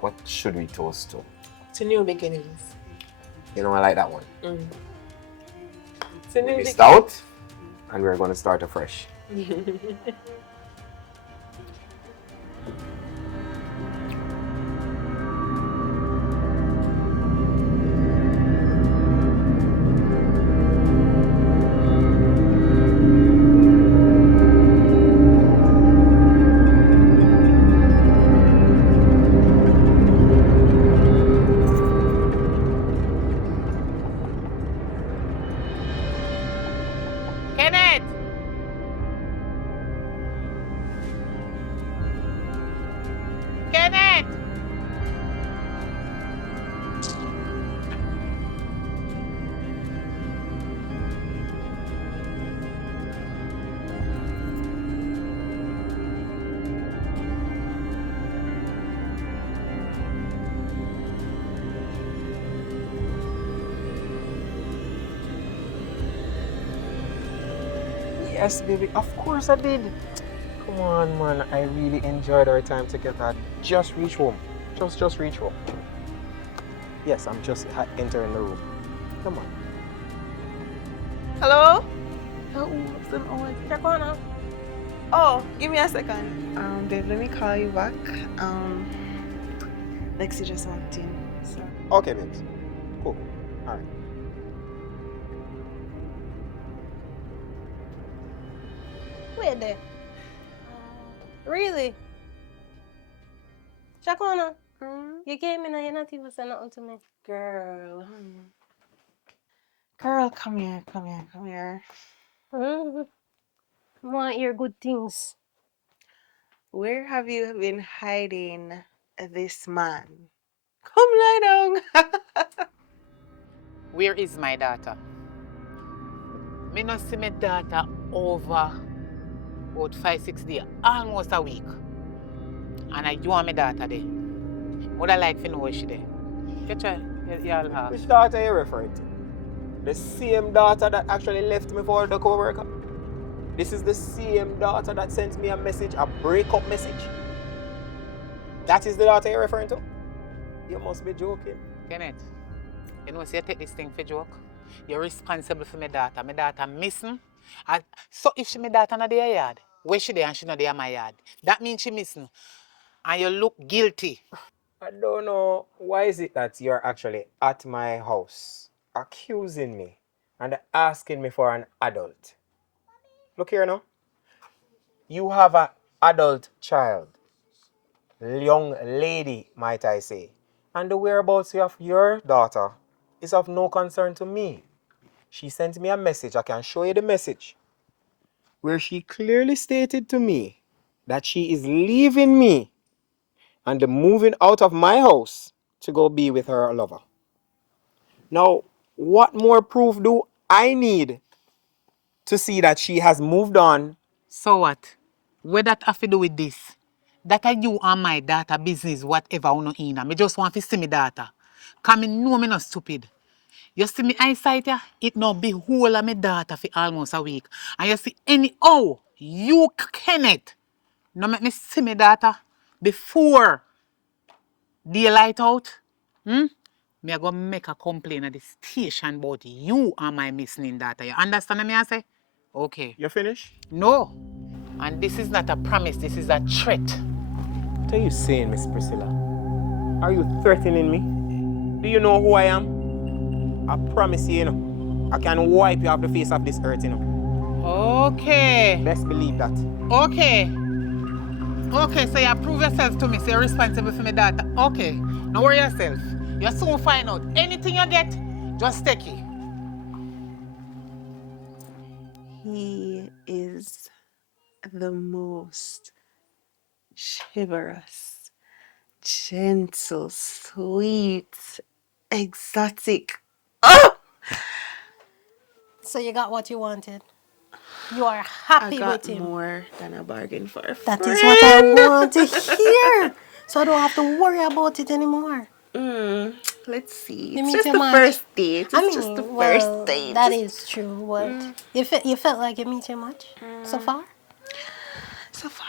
What should we toast to? To new beginnings. I like that one. To new We beginnings. missed out, and we're going to start afresh. Kenneth! Kenneth! Yes, baby. Of course I did. Come on, man. I really enjoyed our time together. Just reach home. Just reach home. Yes, I'm just entering the room. Come on. Hello? Shakwana. Oh, give me a second. Babe, let me call you back. Lexi just walked in. So. Okay, babes. Cool. All right. Wait there. Really? Shakwana, you came in and you're not even saying nothing to me. Girl. Girl, come here, come here, come here. I want your good things. Where have you been hiding this man? Come lie down. Where is my daughter? Me not see my daughter over about 5-6 days, almost a week. And you want my daughter there. Would I like to know where she there? You try. Y'all ask. Which daughter are you referring to? The same daughter that actually left me for the co-worker? This is the same daughter that sent me a message, a breakup message? That is the daughter you're referring to? You must be joking. Kenneth, you know, so you take this thing for joke. You're responsible for my daughter. My daughter missing. So if she my daughter not there yard, where she there and she not there my yard, that means she missing. And you look guilty. I don't know why is it that you're actually at my house accusing me and asking me for an adult. Look here now. You have an adult child. Young lady, might I say. And the whereabouts of your daughter is of no concern to me. She sent me a message. I can show you the message. Where she clearly stated to me that she is leaving me and moving out of my house to go be with her lover. Now, what more proof do I need to see that she has moved on? So what? What that have to do with this? That are you and my daughter business, whatever you know in. Me just want to see my daughter. Cause me know me not stupid. You see me eyesight, yeah? It now be whole of my daughter for almost a week. And you see anyhow, you Kenneth, no make me see my daughter before daylight out. Me I go make a complaint at the station about you and my missing daughter. You understand what me I say? Okay. You finish? No. And this is not a promise, this is a threat. What are you saying, Miss Priscilla? Are you threatening me? Do you know who I am? I promise you, I can wipe you off the face of this earth, Okay. Best believe that. Okay. Okay, so you prove yourself to me, so you're responsible for my daughter. Okay. Don't worry yourself. You'll soon find out. Anything you get, just take it. He is the most chivalrous, gentle, sweet, exotic. Oh! So you got what you wanted. You are I happy got with him. more than a bargain for a That friend. is what I want to hear. So I don't have to worry about it anymore. Let's see. You It's meet just your the match? first date. It's I mean, just the first well, date. that is true. But you felt like you meet him much so far? So far.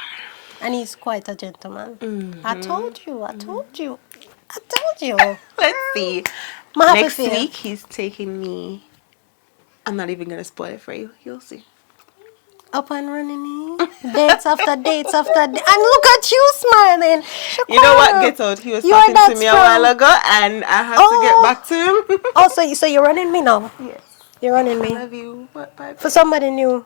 And he's quite a gentleman. I told you. I told you. Let's see. I'm happy Next for you. week, he's taking me. I'm not even going to spoil it for you. You'll see. Up and running, dates after dates after dates. And look at you smiling. You know what? Shaquana, Get out. He was you are talking that to me a strong. while ago, and I have to get back to him. Oh, so you're running me now? Yes. You're running I me. love you. Bye. For somebody new.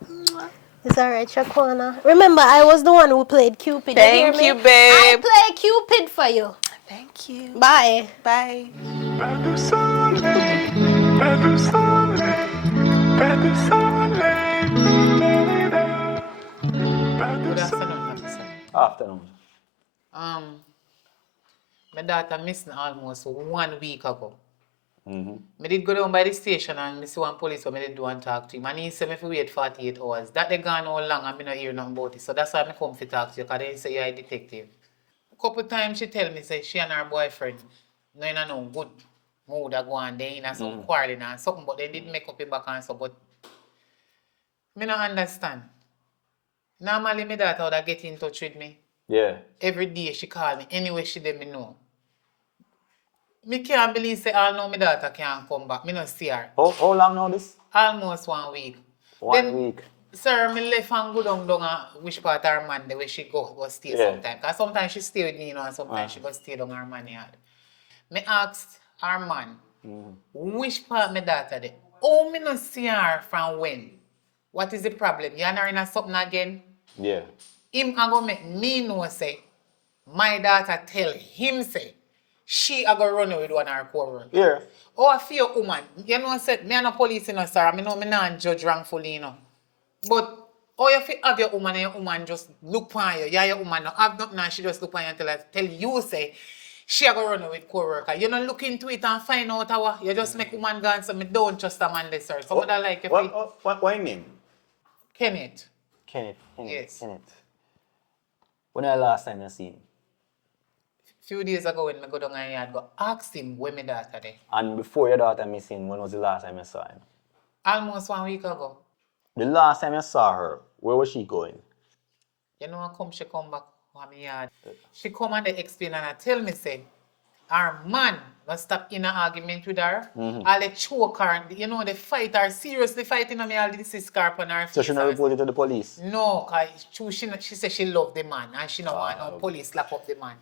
It's alright, Shaquana. Remember, I was the one who played Cupid. Thank you, hear you, me? babe. I play Cupid for you. Thank you. Bye. Bye. Good afternoon, officer. Afternoon. My daughter missing almost 1 week ago. Mm-hmm. I did go down by the station and I see one police who I did do and talk to him. And he said me to wait 48 hours. That they gone all long and I don't hear nothing about it. So that's why I come to talk to you, because they say you're a detective. A couple times she tell me say she and her boyfriend no in a no good mood I go on there in some quarreling and something, but they did make up it back and so, but me not understand. Normally my daughter would get in touch with me. Yeah. Every day she call me. Anyway she let me know. Me can't believe say all now my daughter can't come back. Me not see her. How long now this? Almost 1 week. 1 week. Sir, me left and go down which part of her man the way she go stay sometimes. Because sometimes she stay with me, and sometimes she go stay down her man yard. Me asked her man, which part my daughter there? Oh, me not see her from when? What is the problem? You and her in something again? Yeah. Him a go make me know say, my daughter tell him say, she a go run away with one of her co-workers. Yeah. Oh, I feel woman. You know, said me and a police, sir. I know me not judge wrongfully, But oh, you feel have your woman and your woman just look on you. Yeah, your woman no have nothing and she just look on you until I tell you say she a go run away with co-worker. You don't look into it and find out how you just make woman go and say me don't trust a man this, sir. Somebody like you. What your name? Kenneth. Kenneth. Yes. Kenneth. When I last time you seen him? Few days ago when I go down and yard, go ask him where my daughter there. And before your daughter missing, when was the last time you saw him? Almost 1 week ago. The last time you saw her, where was she going? You know, she come back from my yard. She come and they explain and I tell me, say, her man was stop in an argument with her. All they choke her, and, you know, they fight her, seriously fighting on me, all this scarf on her face. So she not reported to the police? No, because she said she love the man and she don't want no police slap up the man.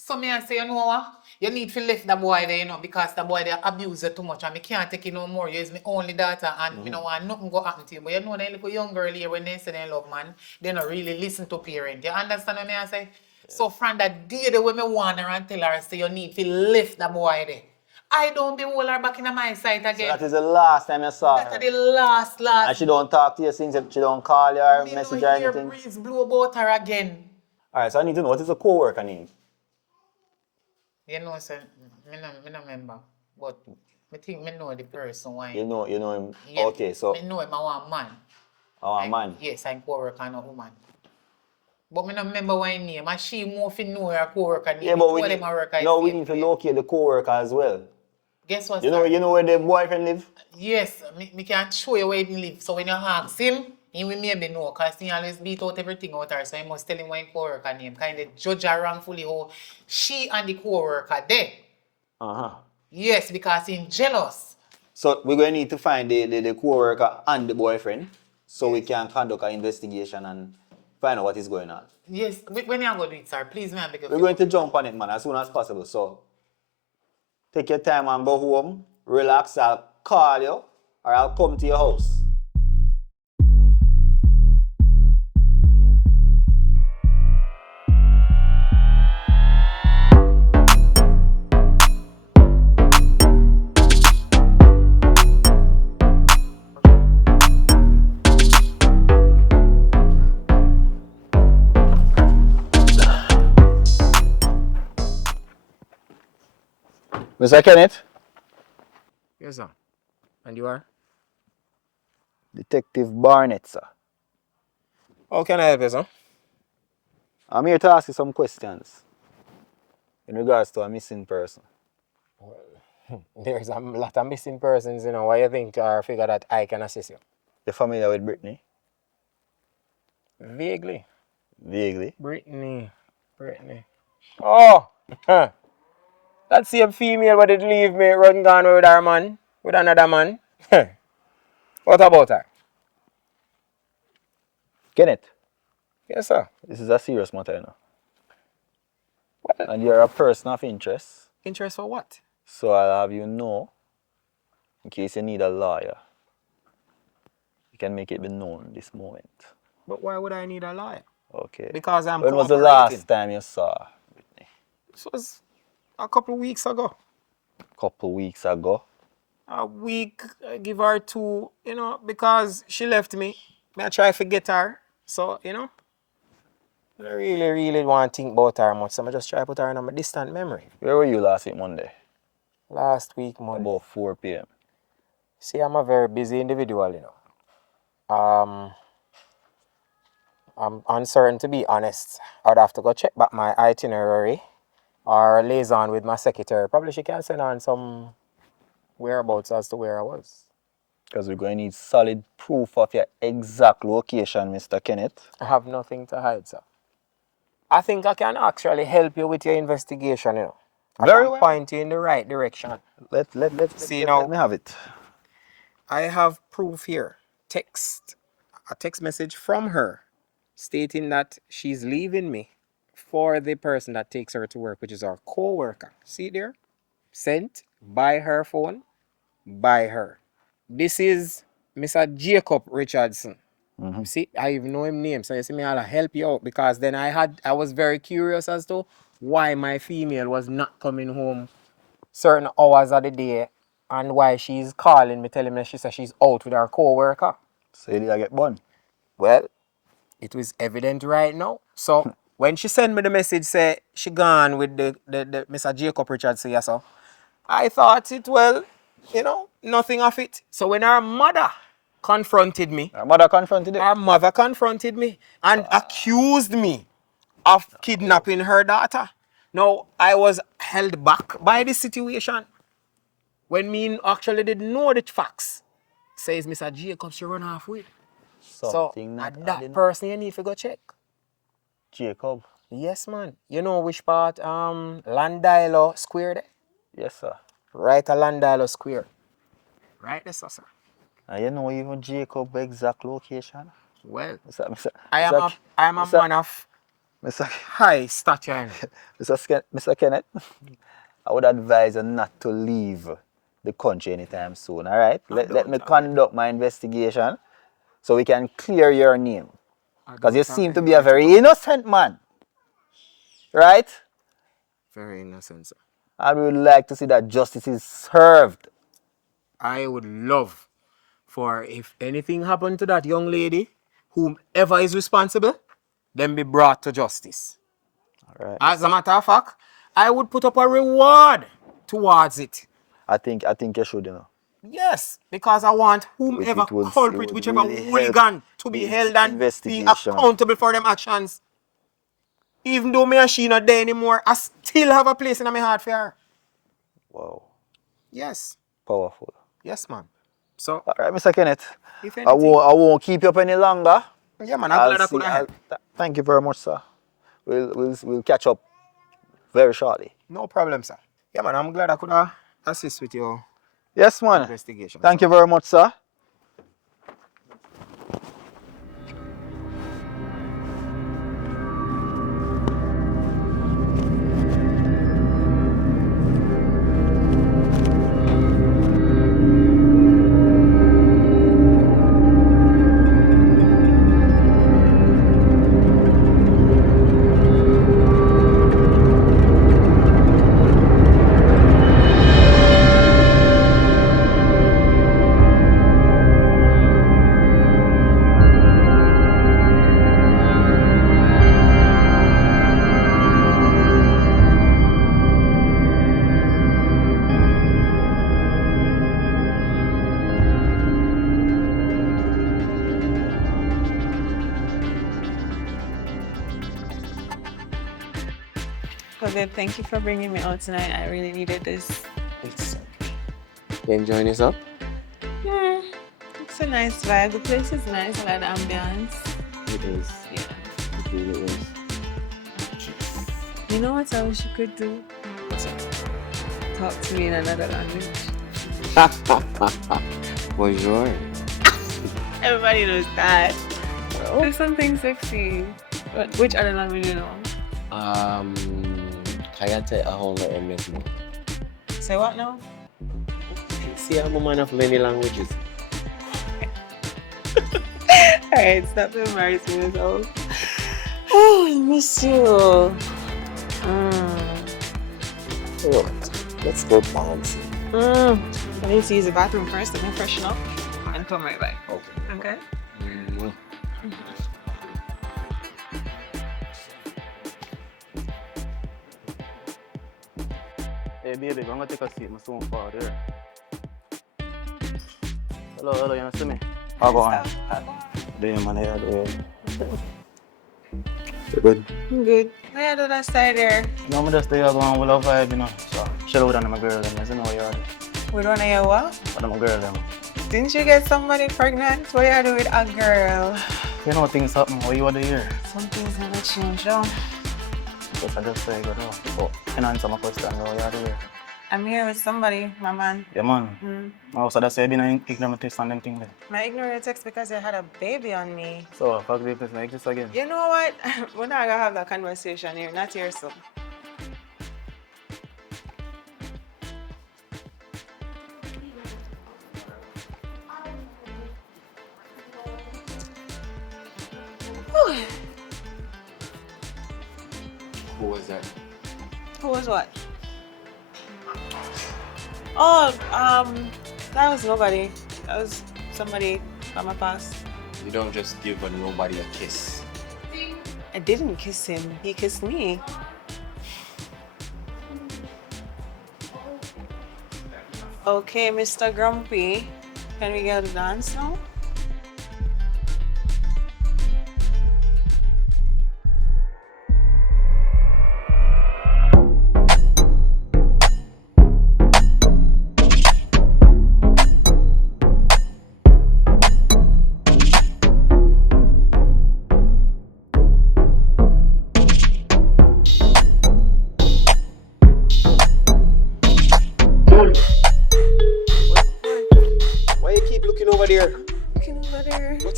So me I say, you know what? You need to lift the boy there, you know, because the boy they abuse you too much and me can't take it no more. You is my only daughter and me don't want nothing go happen to you. But you know that little young girl here when they say they love man, they don't really listen to parent. You understand what me I say? Yeah. So from that day the way me want her and tell her, say you need to lift the boy there. I don't be hold her back in my sight again. So that is the last time you saw her? That's the last. And she don't talk to you since she don't call you or message or anything? Me breeze blow about her again. Alright, so I need to know, what is the co-worker name? You know, sir, I don't remember, but I think I know the person. Why? You know him? Yeah, okay, so... I know him, I want man. Oh, man? Yes, I'm co-worker and a woman. But I don't remember what her name, and she more if know her co-worker name. Yeah, but we need to locate the co-worker as well. Guess what, You know where the boyfriend live? Yes, I can show you where he live. So when you ask him, he will maybe know, because he always beat out everything out her, so you must tell him what his co-worker name. Kind of judge her wrongfully how she and the co-worker there. Yes, because he's jealous. So we're going to need to find the co-worker and the boyfriend, so we can conduct an investigation and find out what is going on. Yes, when you go do it, sir, please, man. We're going to jump on it, man, as soon as possible. So take your time and go home, relax, I'll call you, or I'll come to your house. Mr. Kenneth? Yes, sir. And you are? Detective Barnett, sir. How can I help you, sir? I'm here to ask you some questions in regards to a missing person. Well, there's a lot of missing persons, you know. Why you think or figure that I can assist you? You're familiar with Brittany? Vaguely. Vaguely? Brittany. Oh! That same female who did leave me run gone with her man, with another man. What about her? Kenneth? Yes, sir. This is a serious matter, you know. Well, and you're a person of interest. Interest for what? So I'll have you know, in case you need a lawyer, you can make it be known this moment. But why would I need a lawyer? Okay. Because I'm When was the last time you saw Brittany? This was a couple of weeks ago. Couple weeks ago? A week, I give her two, you know, because she left me. I try to forget her. So, you know, I don't really want to think about her much. So I just try to put her in my distant memory. Where were you last week Monday? Last week Monday. About 4 p.m. See, I'm a very busy individual, you know. I'm uncertain, to be honest. I'd have to go check back my itinerary or liaison with my secretary. Probably she can send on some whereabouts as to where I was. Because we're going to need solid proof of your exact location, Mr. Kenneth. I have nothing to hide, sir. I think I can actually help you with your investigation, you know. Very well. Point you in the right direction. Let me have it. I have proof here. A text message from her stating that she's leaving me for the person that takes her to work, which is our co-worker. See there? Sent by her phone, by her. This is Mr. Jacob Richardson. See, I even know him name, so you see me, I'll help you out because then I was very curious as to why my female was not coming home certain hours of the day and why she's calling me, telling me she says she's out with her co-worker. So you did I get bun? Well, it was evident right now. So when she sent me the message say she gone with the Mr. Jacob Richardson, yes, sir, I thought it, well, you know, nothing of it. So when her mother confronted me. Her mother confronted you? Her mother confronted me and accused me of kidnapping her daughter. Now, I was held back by the situation when me actually didn't know the facts. Says Mr. Jacobs, you run off with. So, Something not at that adding up. person, you need to go check. Jacob. Yes, man. You know which part Landilo Square there? Yes, sir. Right at Landilo Square. Right there, sir. And you know even Jacob exact location? Well, Mr. I am a Mr. man of Mr. high stature. Mr. Kenneth, I would advise you not to leave the country anytime soon, all right? Let me conduct my investigation so we can clear your name. Because you seem to be a very innocent man, right? Very innocent, sir. I would like to see that justice is served. I would love for if anything happened to that young lady, whomever is responsible, then be brought to justice. All right. As a matter of fact, I would put up a reward towards it. I think you should, you know. Yes, because I want whomever culprit, whichever hooligan, to be held and be accountable for them actions. Even though me and she not there anymore, I still have a place in my heart for her. Wow. Yes. Powerful. Yes, man. So, all right, Mr. Kenneth. If I won't keep you up any longer. Yeah, man. I'm glad I could help. Thank you very much, sir. We'll catch up very shortly. No problem, sir. Yeah, man. I'm glad I could assist with your investigation. Thank you very much, sir. Well, babe, thank you for bringing me out tonight. I really needed this. It's okay. You enjoying yourself? Yeah, it's a nice vibe. The place is nice. I like the ambience. It is. Yeah. It really is. You know what else you could do? Talk to me in another language. Bonjour. Everybody knows that. There's something sexy. Which other language do you know? Kayate ahonga emesmo. Say what now? See, I'm a man of many languages. Alright, stop embarrassing yourself. Oh, I miss you. Let's go dancing. I need to use the bathroom first and then freshen up and come right back. Okay. Okay? Hey baby, I'm gonna take a seat. My son far there. Hello, you see me? I'll go on. Damn, man, I you good? I'm good. Where do that side there? No, I'm just there going with a vibe, you know. So, chill out on my girl, them. You know what you are. With one of your what? But I'm a girl, them. Didn't you get somebody pregnant? What you do with a girl? You know things happen. What you want to hear? Some things never change, though. Yes, I just say, go down. So, can I answer my question? What you want to hear? I'm here with somebody, my man. Yeah, man. Oh, so that's why I've been ignorant text and them thing there. I ignored your text because you had a baby on me. So, fuck the place like this again. You know what? We're not gonna have that conversation here, not here, so. Who was that? Who was what? Oh, that was nobody. That was somebody from my past. You don't just give a nobody a kiss. I didn't kiss him. He kissed me. Okay, Mr. Grumpy. Can we get a dance now?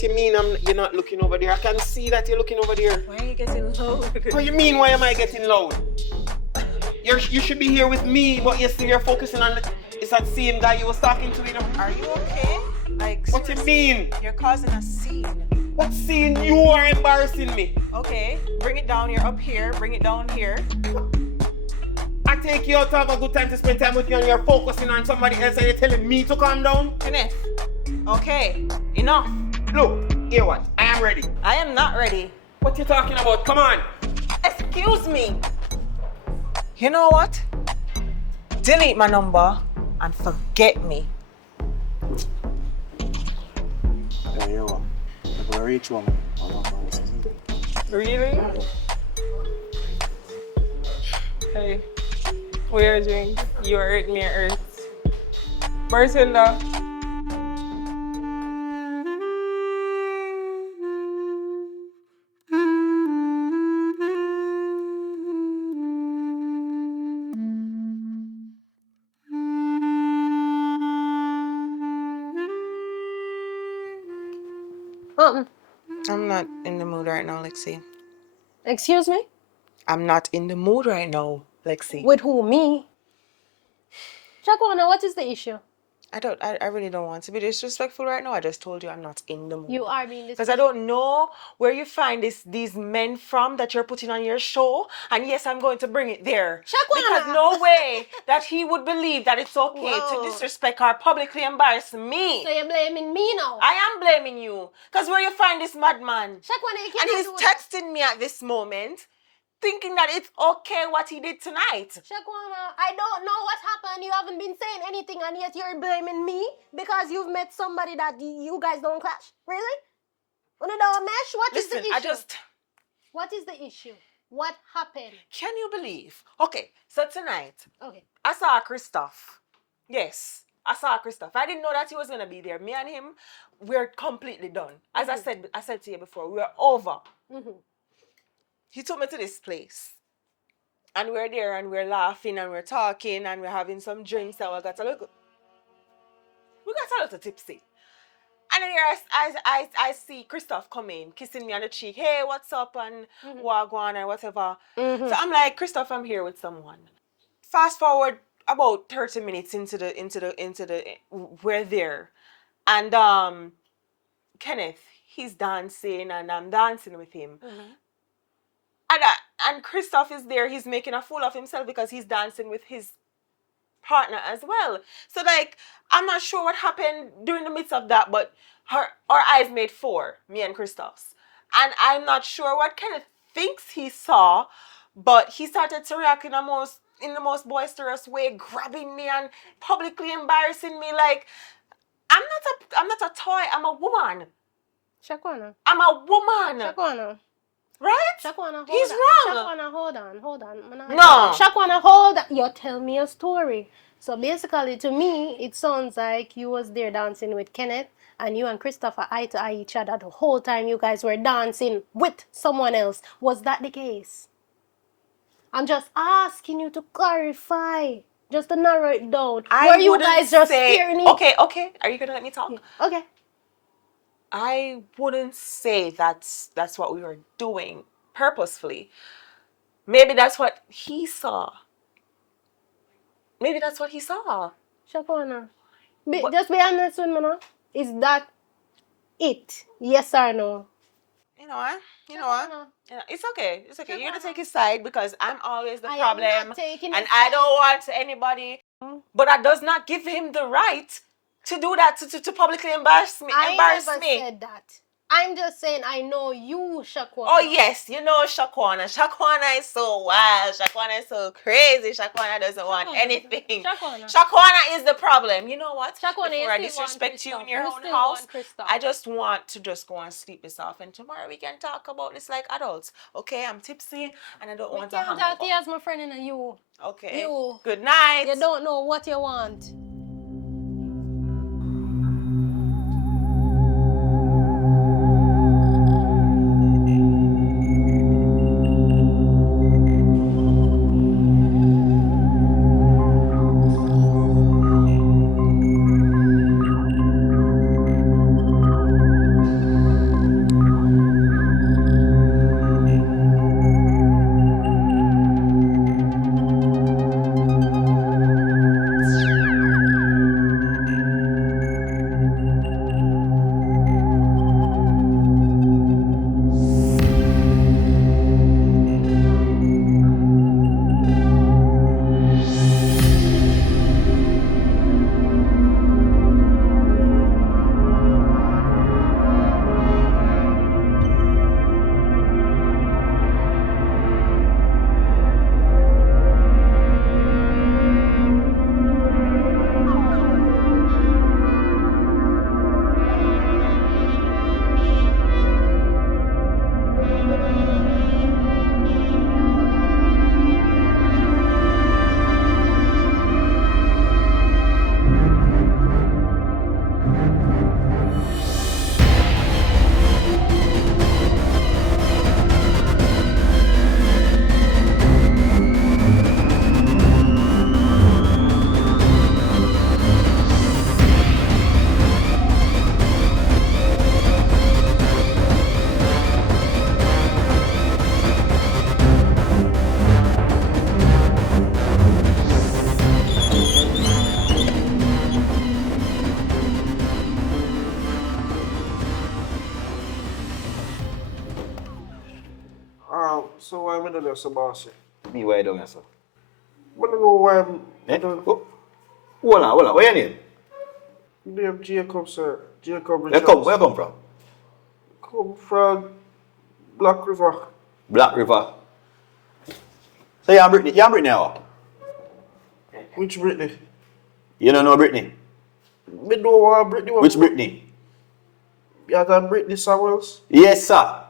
What you mean you're not looking over there? I can see that you're looking over there. Why are you getting loud? What you mean, why am I getting loud? You should be here with me, but you're focusing on it's that same guy you was talking to, you know. Are you okay? Like, What you mean? You're causing a scene. What scene? You are embarrassing me. Okay, bring it down. You're up here. Bring it down here. I take you out to have a good time to spend time with you and you're focusing on somebody else and you're telling me to calm down? Kenneth. Okay, enough. Look, hear what? I am ready. I am not ready. What you talking about? Come on. Excuse me. You know what? Delete my number and forget me. Hey, yo, I'm gonna reach one. Really? Hey, we are doing. You hurt me, Earth. Marcella. I'm not in the mood right now, Lexi. Excuse me? I'm not in the mood right now, Lexi. With who? Me? Shakwana, what is the issue? I really don't want to be disrespectful right now. I just told you I'm not in the mood. You are being Because I don't know where you find these men from that you're putting on your show. And yes, I'm going to bring it there. Shakwana! Because no way that he would believe that it's okay to disrespect or publicly embarrass me. So you're blaming me now? I am blaming you. Because where you find this madman? Shakwana, you And cannot he's do that. texting me at this moment, thinking that it's okay what he did tonight. Shakwana, I don't know what happened. You haven't been saying anything and yet you're blaming me because you've met somebody that you guys don't clash. Really? When you don't mesh, what is the issue? What is the issue? What happened? Can you believe? Okay, so tonight, Okay. I saw Christoph. Yes, I saw Christoph. I didn't know that he was gonna be there. Me and him, we're completely done. As I said to you before, we're over. He took me to this place. And we're there and we're laughing and we're talking and we're having some drinks and we got a little tipsy. And then here I see Christoph come in, kissing me on the cheek. Hey, what's up? And wagwan or whatever. So I'm like, Christoph, I'm here with someone. Fast forward about 30 minutes into the we're there. And Kenneth, he's dancing and I'm dancing with him. And Christoph is there, he's making a fool of himself because he's dancing with his partner as well. So like, I'm not sure what happened during the midst of that, but our eyes made four, me and Christoph's. And I'm not sure what Kenneth thinks he saw, but he started to react in the most boisterous way, grabbing me and publicly embarrassing me. Like, I'm not a toy, I'm a woman. Shakwana. I'm a woman. Shakwana. Right? Shakwana, He's wrong. Shakwana, hold on. No. Shakwana, hold on. You tell me a story. So basically, to me, it sounds like you was there dancing with Kenneth and you and Christopher eye to eye each other the whole time you guys were dancing with someone else. Was that the case? I'm just asking you to clarify. Just to narrow it down. Were you guys just steering it? Okay. Are you gonna let me talk? Yeah. Okay. I wouldn't say that's what we were doing purposefully. Maybe that's what he saw. Shakwana, just be honest with me now. Is that it? Yes or no? You know what? It's okay. You're gonna take his side because I'm always the problem. I am not taking and I don't want anybody. But that does not give him the right to do that, to publicly embarrass me. I never said that. I'm just saying I know you, Shakwana. Oh yes, you know Shakwana. Shakwana is so wild. Shakwana is so crazy. Shakwana doesn't want anything. Shakwana is the problem. You know what? Shakwana, before I disrespect you in your own house, I just want to go and sleep this off. And tomorrow we can talk about this like adults. Okay, I'm tipsy and I don't want to hang talk to you as my friend and you. Okay. You. Good night. You don't know what you want. So why am I doing so boss? Me why you doing so? I don't know why I'm Eh? doing. Hold on. What your name? Name Jacob, sir. Jacob Where Richards. you come from? Come from Black River. Black River. So you're Brittany. You're Brittany now? Which Britney? You don't know Brittany? Me know what Britney was. Which Brittany? Yeah, that Britney Samuels. Yes, sir.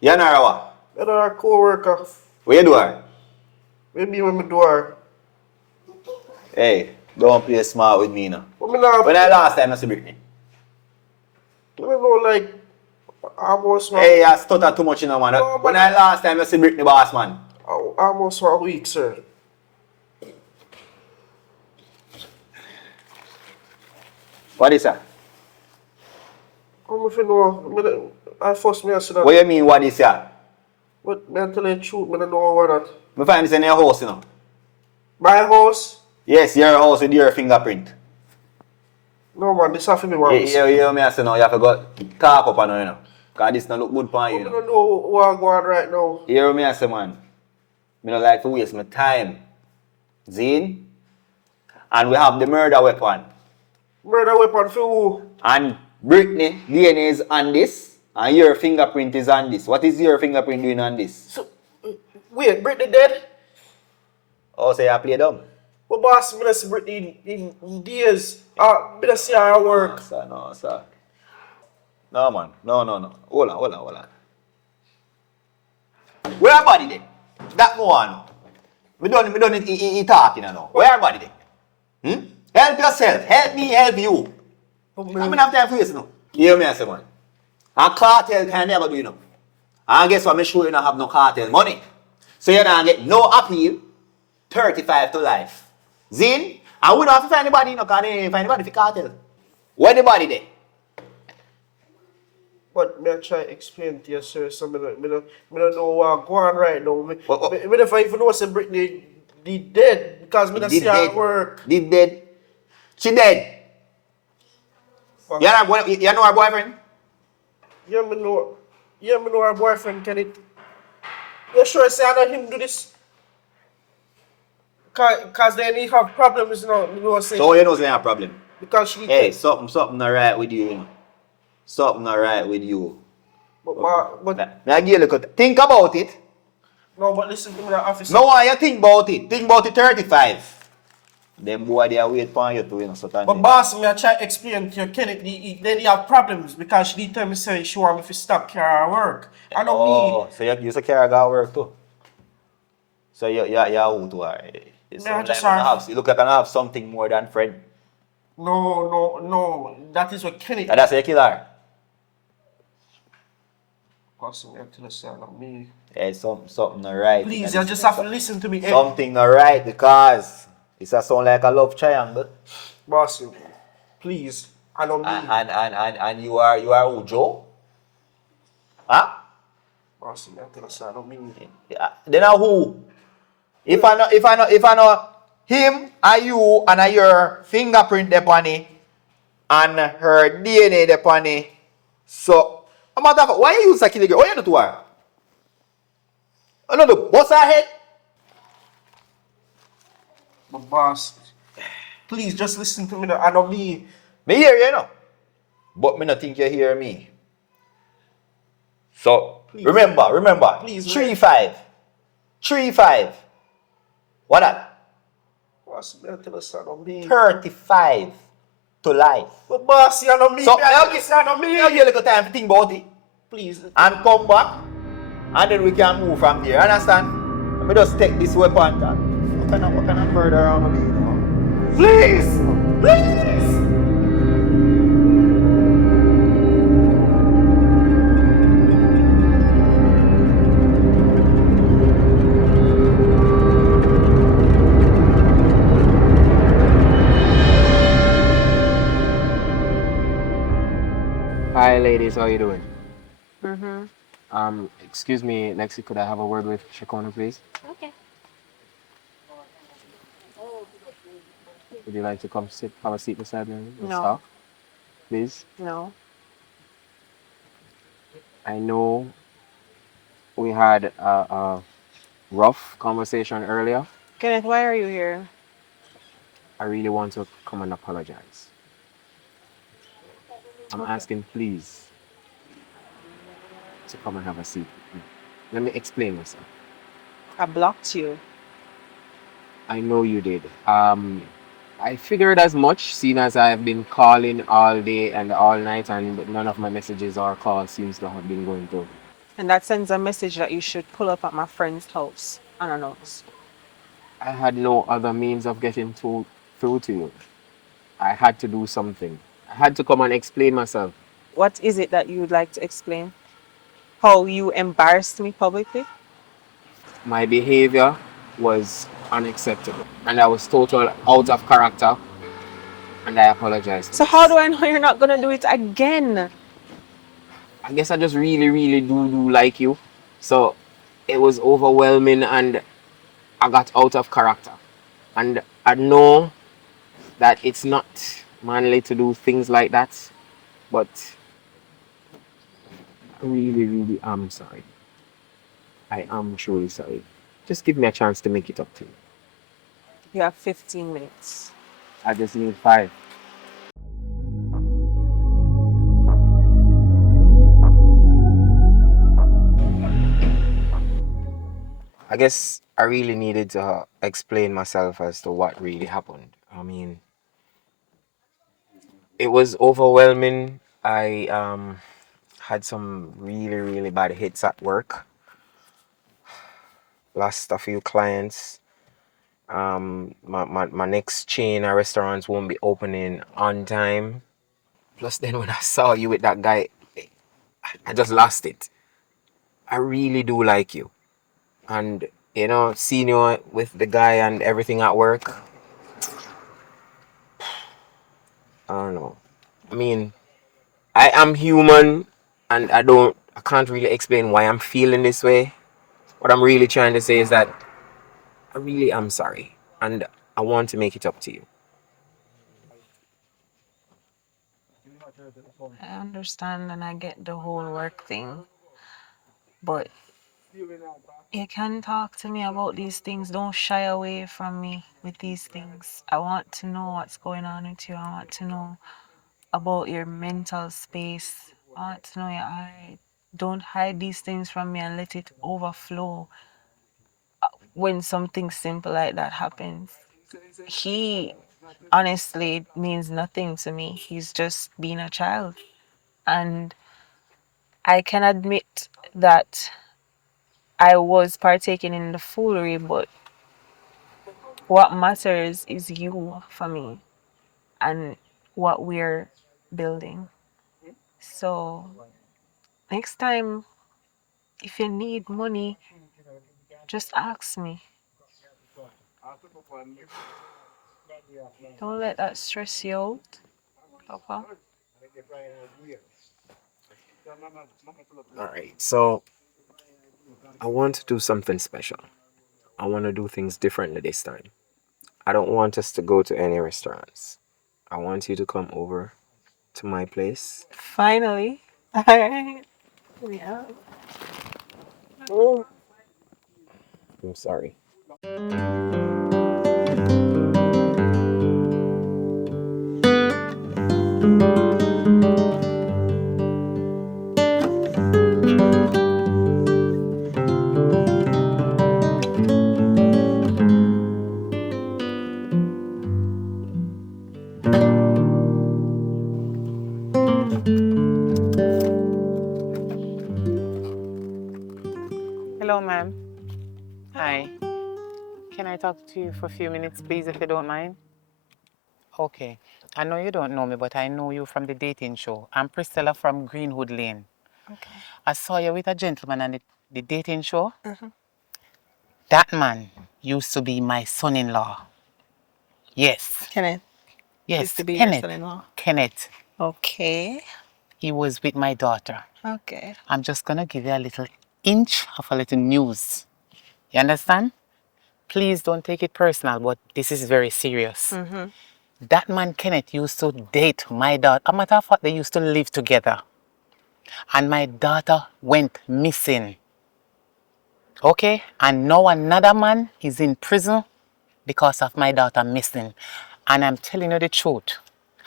You know her what? And our co-worker. What you do her? Maybe when me do her. Hey, don't play smart with me now. But me not. When I last time I see Brittany? I don't know, like, almost one. Hey, you stutter too much in man. No, When man. I last time I see Brittany, boss man? Almost 1 week, sir. What is that? I'm if you know, I first me I said that. What you mean, what is that? But me I tell you the truth, me don't know what that. Me find this in your house, you know. My house? Yes, your house with your fingerprint. No man, this have to be my house. You me I say no, you have to go talk up on her, you know. Because this don't look good for you, I you know. don't know what I'm going right now. Hear me I say, man. Me don't like to waste my time. Zine? And we have the murder weapon. Murder weapon for who? And Brittany, DNA is on this. And your fingerprint is on this. What is your fingerprint doing on this? So, wait, Britney dead? Oh, so you play dumb? But boss, me not see Britney in days. Me not see her at work. No, sir. No, man. No. Hold on. Where her body then? That one. We don't need talking now. Where her body then? Help yourself. Help me, help you. I don't have time for this now. Hear me, I say, man. And cartel can never do enough. And guess what? I'm sure you don't have no cartel money. So you don't get no appeal. 35 to life. Zin? And we don't have to find anybody, you know, because they ain't find anybody for cartel. Where the body there? But me I try to explain to you, sir, so me don't know what going on right now. Me never even know say Britney did dead because me not see her at work. Did dead. She dead. You know her boyfriend? Yeah, me know her boyfriend, can it? You sure say I know him do this? Cause then he have problems, you know, say. So you know they have problem? Because she Hey, something not right with you, you know. Something not right with you. But May I give you a little think about it. no, but listen to me, the officer. No, why you think about it? Think about it 35. Them boy they are wait for you to, you know, so But boss, me I try to explain to you, Kenneth, then he have problems because she did tell me say she want me to stop her work. I know me. So you used to carry go work too. So you who to her? It's Me I like just you look like I have something more than friend. No. That is what Kenneth. And that's a killer. Boss, me I tell you, sir, not me. Hey, something not right. Please, you just have to listen to me. Something not right because it's a sound like a love triangle. Boss, please, I know me. And you are who, Joe? Huh? Boss, me I tell you, sir, I know me. Then who? If I know him and you and your fingerprint upon it and her DNA upon it, so a matter of why you use a kill girl? What you do to her? Oh no, bust her head. But boss, please just listen to me. I know me. Me hear you, know. But me not think you hear me. So Please. remember. Please, 3-5. 3-5. What that? Boss, me I tell you, sir, I know me. 35 to life. But boss, you know me. So I'll give you a little time to think about it. Please. And come back. And then we can move from there. Understand? Let me just take this weapon. What kind of murder around me, you know? Please! Hi, ladies. How you doing? Mm-hmm. Excuse me, Lexi. Could I have a word with Shakona, please? Okay. Would you like to come have a seat beside me and No. talk, please? No. I know we had a rough conversation earlier. Kenneth, why are you here? I really want to come and apologize. I'm Okay. asking, please, to come and have a seat with me. Let me explain myself. I blocked you. I know you did. I figured as much, seeing as I've been calling all day and all night, and none of my messages or calls seems to have been going through. And that sends a message that you should pull up at my friend's house unannounced. I had no other means of getting through to you. I had to do something. I had to come and explain myself. What is it that you would like to explain? How you embarrassed me publicly? My behavior was unacceptable, and I was total out of character, and I apologize for So how do this. I know you're not gonna do it again? I guess I just really, really do like you. So it was overwhelming, and I got out of character. And I know that it's not manly to do things like that, but I really, really am sorry. I am truly sorry. Just give me a chance to make it up to you. You have 15 minutes. I just need 5. I guess I really needed to explain myself as to what really happened. I mean, it was overwhelming. I had some really, really bad hits at work. Lost a few clients. My next chain of restaurants won't be opening on time. Plus, then when I saw you with that guy, I just lost it. I really do like you. And, seeing you with the guy and everything at work, I don't know. I mean, I am human and I can't really explain why I'm feeling this way. What I'm really trying to say is that I really am sorry and I want to make it up to you. I understand and I get the whole work thing, but you can talk to me about these things. Don't shy away from me with these things. I want to know what's going on with you. I want to know about your mental space. I want to know you're alright. Don't hide these things from me and let it overflow when something simple like that happens. He honestly means nothing to me. He's just being a child. And I can admit that I was partaking in the foolery, but what matters is you for me and what we're building. So next time, if you need money, just ask me. Don't let that stress you out, Papa. All right. So I want to do something special. I want to do things differently this time. I don't want us to go to any restaurants. I want you to come over to my place. Finally. Alright. Yeah. Oh, I'm sorry. Hello, ma'am. Hi. Can I talk to you for a few minutes, please, if you don't mind? Okay. I know you don't know me, but I know you from the dating show. I'm Priscilla from Greenwood Lane. Okay. I saw you with a gentleman on the dating show. Uh-huh. That man used to be my son-in-law. Yes. Kenneth used Yes, to be your Kenneth. son-in-law. Kenneth. Okay. He was with my daughter. Okay. I'm just gonna give you a little inch of a little news. You understand? Please don't take it personal, but this is very serious. Mm-hmm. That man Kenneth used to date my daughter. A matter of fact, they used to live together. And my daughter went missing. Okay? And now another man is in prison because of my daughter missing. And I'm telling you the truth.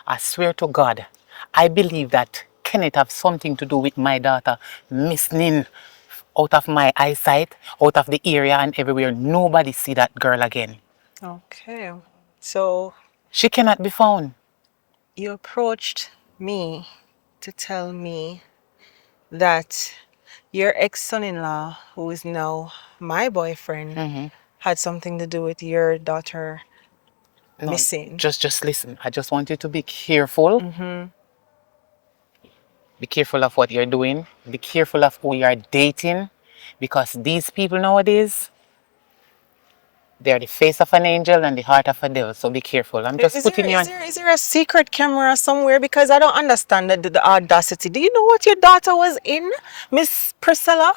I swear to God, I believe that Kenneth have something to do with my daughter missing out of my eyesight, out of the area and everywhere. Nobody see that girl again. Okay. So She cannot be found. you approached me to tell me that your ex-son-in-law, who is now my boyfriend, had something to do with your daughter No, missing. just listen. I just want you to be careful. Be careful of what you're doing. Be careful of who you're dating. Because these people nowadays, they're the face of an angel and the heart of a devil. So be careful. I'm just putting you on. Is there a secret camera somewhere? Because I don't understand the audacity. Do you know what your daughter was in, Miss Priscilla?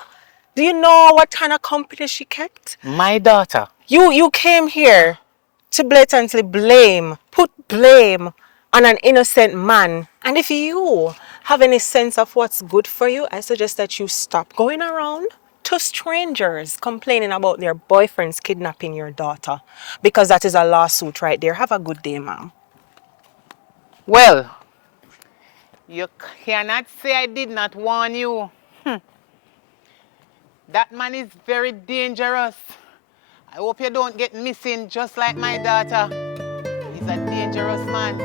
Do you know what kind of company she kept? My daughter. You came here to blatantly put blame on an innocent man. And if you have any sense of what's good for you, I suggest that you stop going around to strangers complaining about their boyfriends kidnapping your daughter. Because that is a lawsuit right there. Have a good day, ma'am. Well, you cannot say I did not warn you. That man is very dangerous. I hope you don't get missing just like my daughter. He's a dangerous man.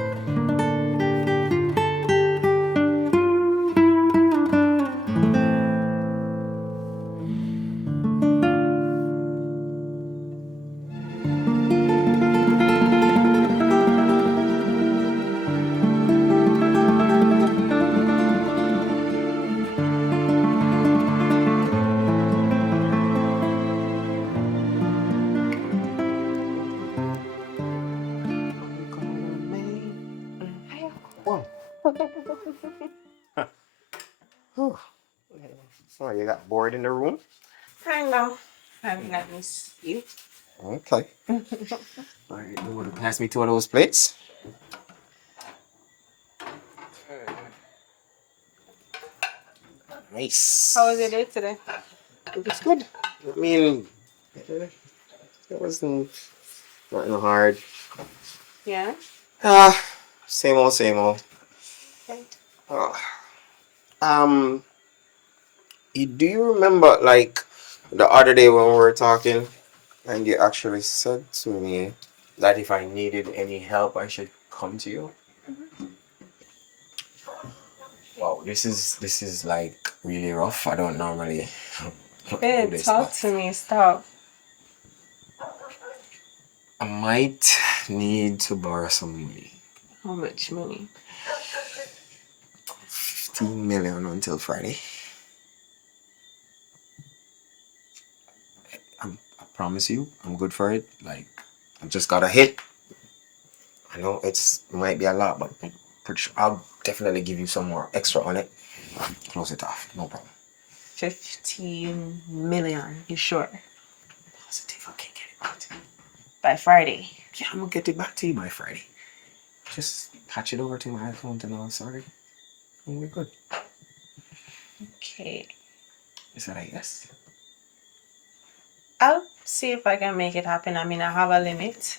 Sorry, you got bored in the room? I know. I miss you. Okay. Alright, you want to pass me two of those plates? Nice. How was your day today? It was good. I mean, it wasn't nothing hard. Yeah? Same old, same old. Okay. Uh, um, do you remember, like, the other day when we were talking, and you actually said to me that if I needed any help, I should come to you? Wow, this is like really rough. I don't normally do Babe, this, talk but to me. Stop. I might need to borrow some money. How much money? 15 million until Friday. I promise you, I'm good for it. Like, I just got a hit. I know it might be a lot, but I'm pretty sure I'll definitely give you some more extra on it. Close it off, no problem. 15 million. You sure? Positive, I can get it back to you. By Friday. Yeah, I'm gonna get it back to you by Friday. Just patch it over to my account and all, sorry. And we're good. Okay. Is that a yes? I'll see if I can make it happen. I mean, I have a limit.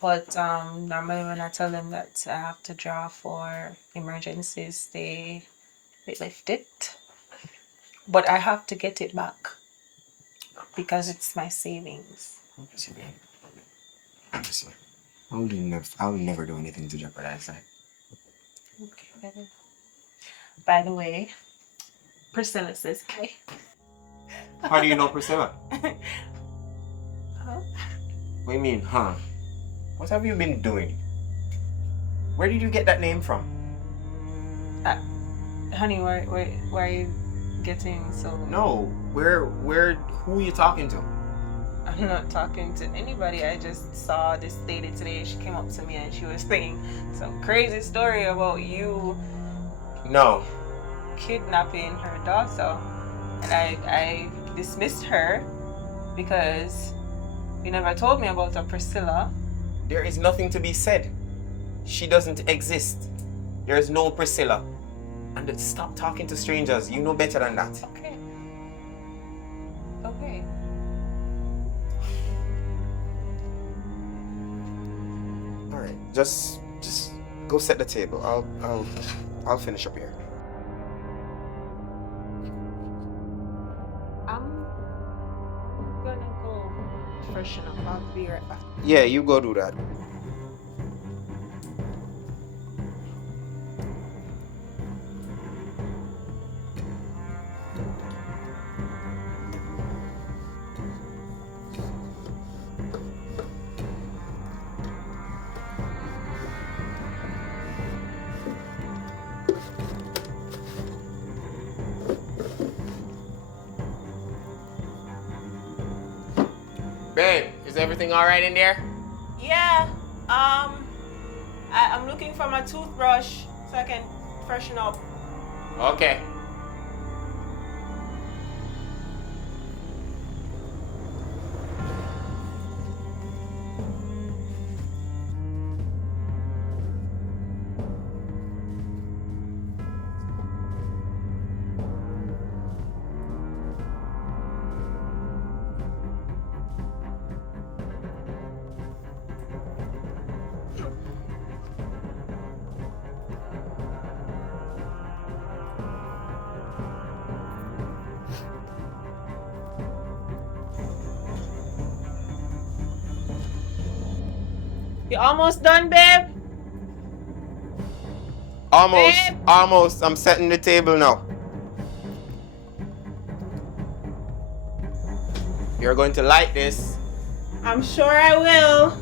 But normally when I tell them that I have to draw for emergencies, they lift it. But I have to get it back because it's my savings. Obviously. I'll never do anything to jeopardize that. Okay. By the way, Priscilla says hi. How do you know Priscilla? Huh? What do you mean, huh? What have you been doing? Where did you get that name from? Honey, why are you getting so... No, who are you talking to? I'm not talking to anybody. I just saw this lady today. She came up to me and she was saying some crazy story about you No. kidnapping her daughter. And I dismissed her because you never told me about her Priscilla. There is nothing to be said. She doesn't exist. There is no Priscilla. And stop talking to strangers. You know better than that. Okay. Okay. right. Just go set the table. I'll finish up here. I'm gonna go freshen up. I'll be right back. Yeah, you go do that. Babe, is everything all right in there? Yeah. I'm looking for my toothbrush so I can freshen up. Okay. You almost done, babe? Almost, Babe? almost. I'm setting the table now. You're going to like this. I'm sure I will.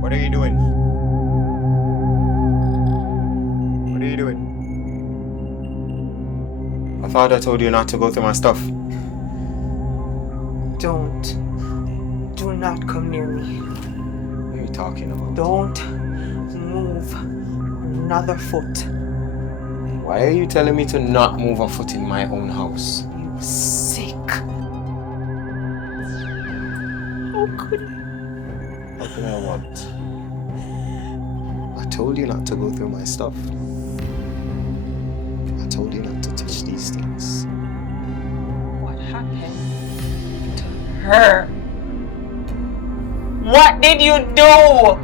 What are you doing? What are you doing? I thought I told you not to go through my stuff. Don't. Do not come near me. What are you talking about? Don't move another foot. Why are you telling me to not move a foot in my own house? You sick. How could How can I what? I told you not to go through my stuff. I told you not to touch these things. what happened to her? What did you do?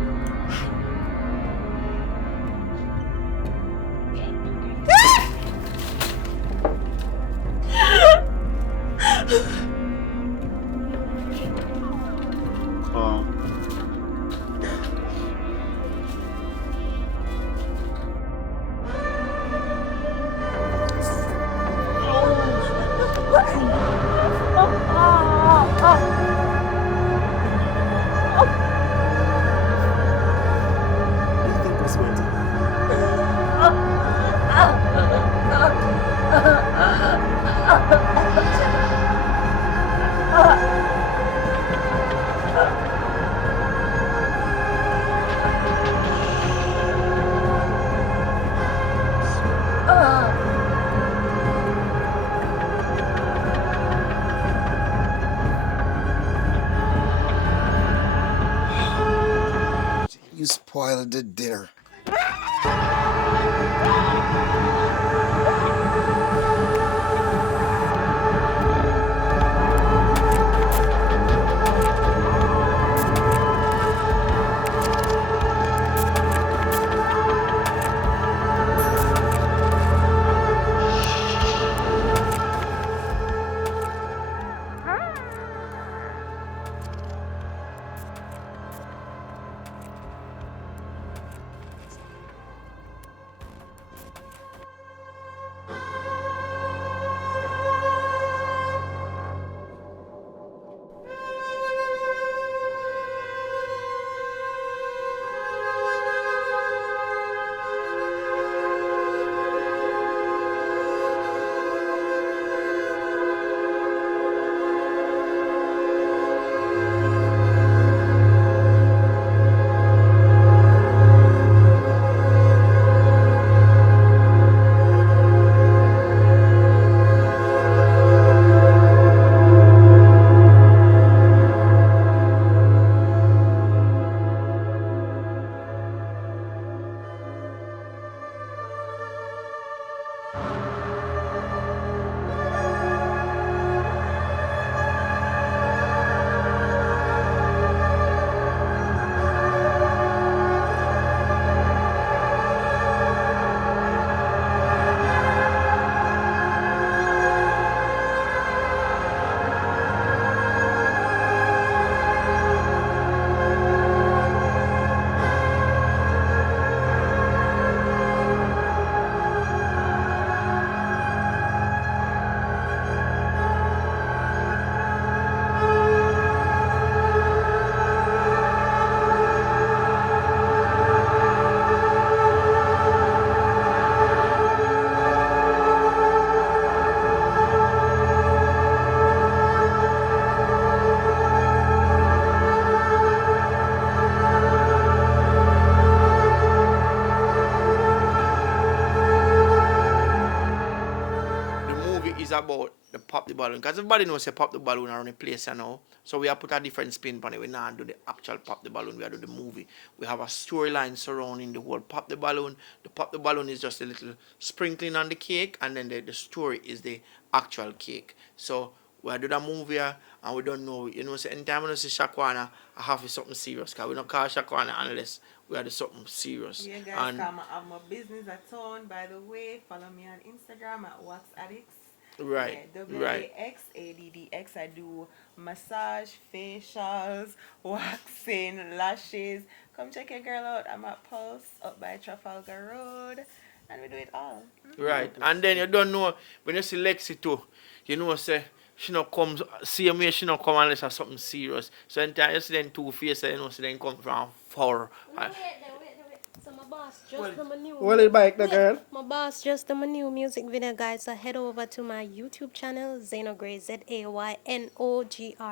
Nothing was going to. You spoiled the dinner. The movie is about the pop the balloon. Because everybody knows say pop the balloon around the place you know. So we have put a different spin on it. We now do the actual pop the balloon. We do the movie. We have a storyline surrounding the whole pop the balloon. The pop the balloon is just a little sprinkling on the cake, and then the story is the actual cake. So we do the movie and we don't know. You know, so anytime we see Shakwana, I have to something serious. Because we don't call Shakwana unless we are something serious. Yeah, guys, And come. I'm a business at town. By the way, follow me on Instagram at Wax Addicts. right, Yeah, right. WAXADDX. I do massage, facials, waxing, lashes. Come check your girl out. I'm at Pulse up by Trafalgar Road, and we do it all. Right. And then you don't know when you see Lexi too, you know say she not come same way she not come unless it's something serious. So anytime you see them two faces, you know see them come from far. So my boss just done my new Well, it bike the wait, girl. my boss just done my new music video, guys. So head over to my YouTube channel, Zaynogrhy,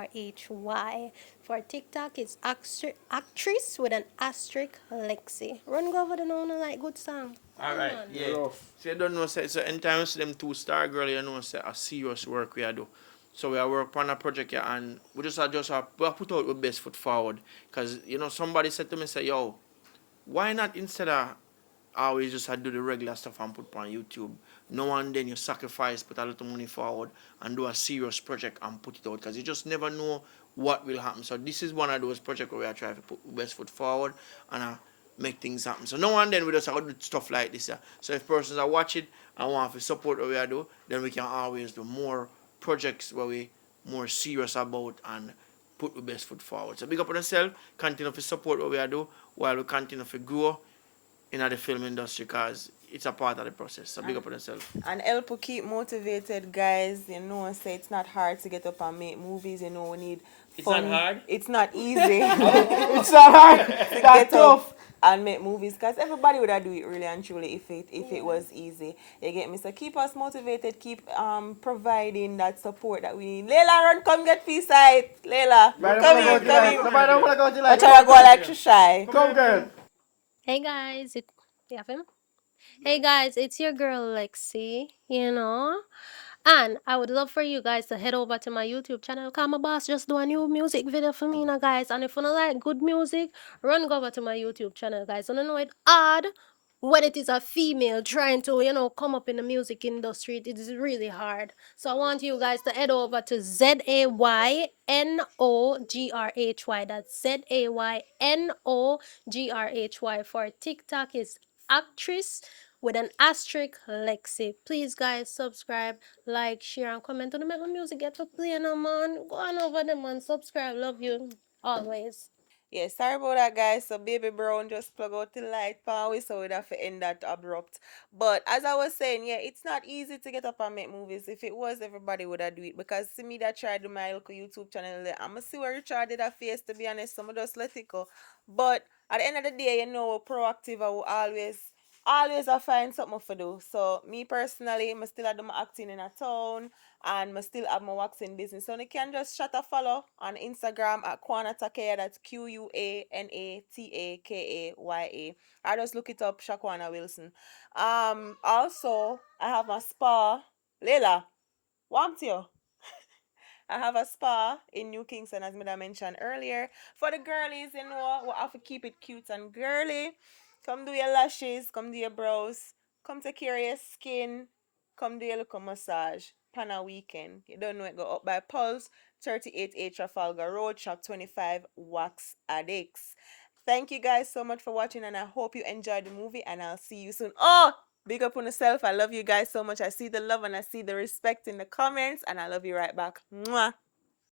ZAYNOGRHY. For TikTok, it's actress with an asterisk Lexi. Run go over the known like good song. Alright, yeah. Rough. So you don't know say so anytime you see them two star girl, you know say a serious work we are do. So we are work on a project here and we just we put out our best foot forward. Cause you know somebody said to me say, yo, why not instead of always just do the regular stuff and put on YouTube? No and then you sacrifice, put a little money forward and do a serious project and put it out because you just never know what will happen. So this is one of those projects where we are trying to put best foot forward and make things happen. So no and then we just have to do stuff like this. So if persons are watching and want to support what we are doing, then we can always do more projects where we more serious about and put the best foot forward. So big up on yourself, continue to support what we are doing while we continue to grow in the film industry because it's a part of the process. So big up on yourself. And help to keep motivated, guys. You know, say it's not hard to get up and make movies. You know, we need It's fun. not hard? It's not easy. It's not hard. to That's get up tough. and make movies because everybody would have do it really and truly if it was easy. You get me? So keep us motivated, keep providing that support that we need. Layla, run, come get peace sight. Layla, come in, come in. Nobody don't want to go to I like. try to go like to shy. Come, girl. Hey guys, yeah, fam? Hey guys, it's your girl Lexi, And I would love for you guys to head over to my YouTube channel. Cause my boss just do a new music video for me now, guys. And if you don't like good music, run go over to my YouTube channel, guys. And I know it odd when it is a female trying to, come up in the music industry. It is really hard. So I want you guys to head over to ZAYNOGRHY. That's ZAYNOGRHY. For TikTok is actress with an asterisk Lexi. Please, guys, subscribe, like, share, and comment. To make my music get to play now, man. Go on over there, man. Subscribe. Love you always. Yeah, sorry about that, guys. So Baby Brown just plug out the light power, so we'd have to end that abrupt. But as I was saying, yeah, it's not easy to get up and make movies. If it was, everybody would have do it. Because see me that tried to my local YouTube channel there. I'ma see where Richard did a face, to be honest. Some of just let it go. But at the end of the day, proactive, I will always I find something to do. So me personally, I still do my acting in a town and I still have my waxing business. So you can just shut a follow on Instagram at Kwana Takaya, that's QUANATAKAYA. I just look it up, Shakwana Wilson. Also I have my spa. Leila, want you? I have a spa in New Kingston, as I mentioned earlier. For the girlies, we have to keep it cute and girly. Come do your lashes, come do your brows, come take care of your skin. come do your little massage. Pana weekend. You don't know it go up by Pulse, 38A Trafalgar Road, Shop 25, Wax Addicts. Thank you guys so much for watching, and I hope you enjoyed the movie, and I'll see you soon. Oh, big up on yourself. I love you guys so much. I see the love and I see the respect in the comments, and I love you right back. Mwah.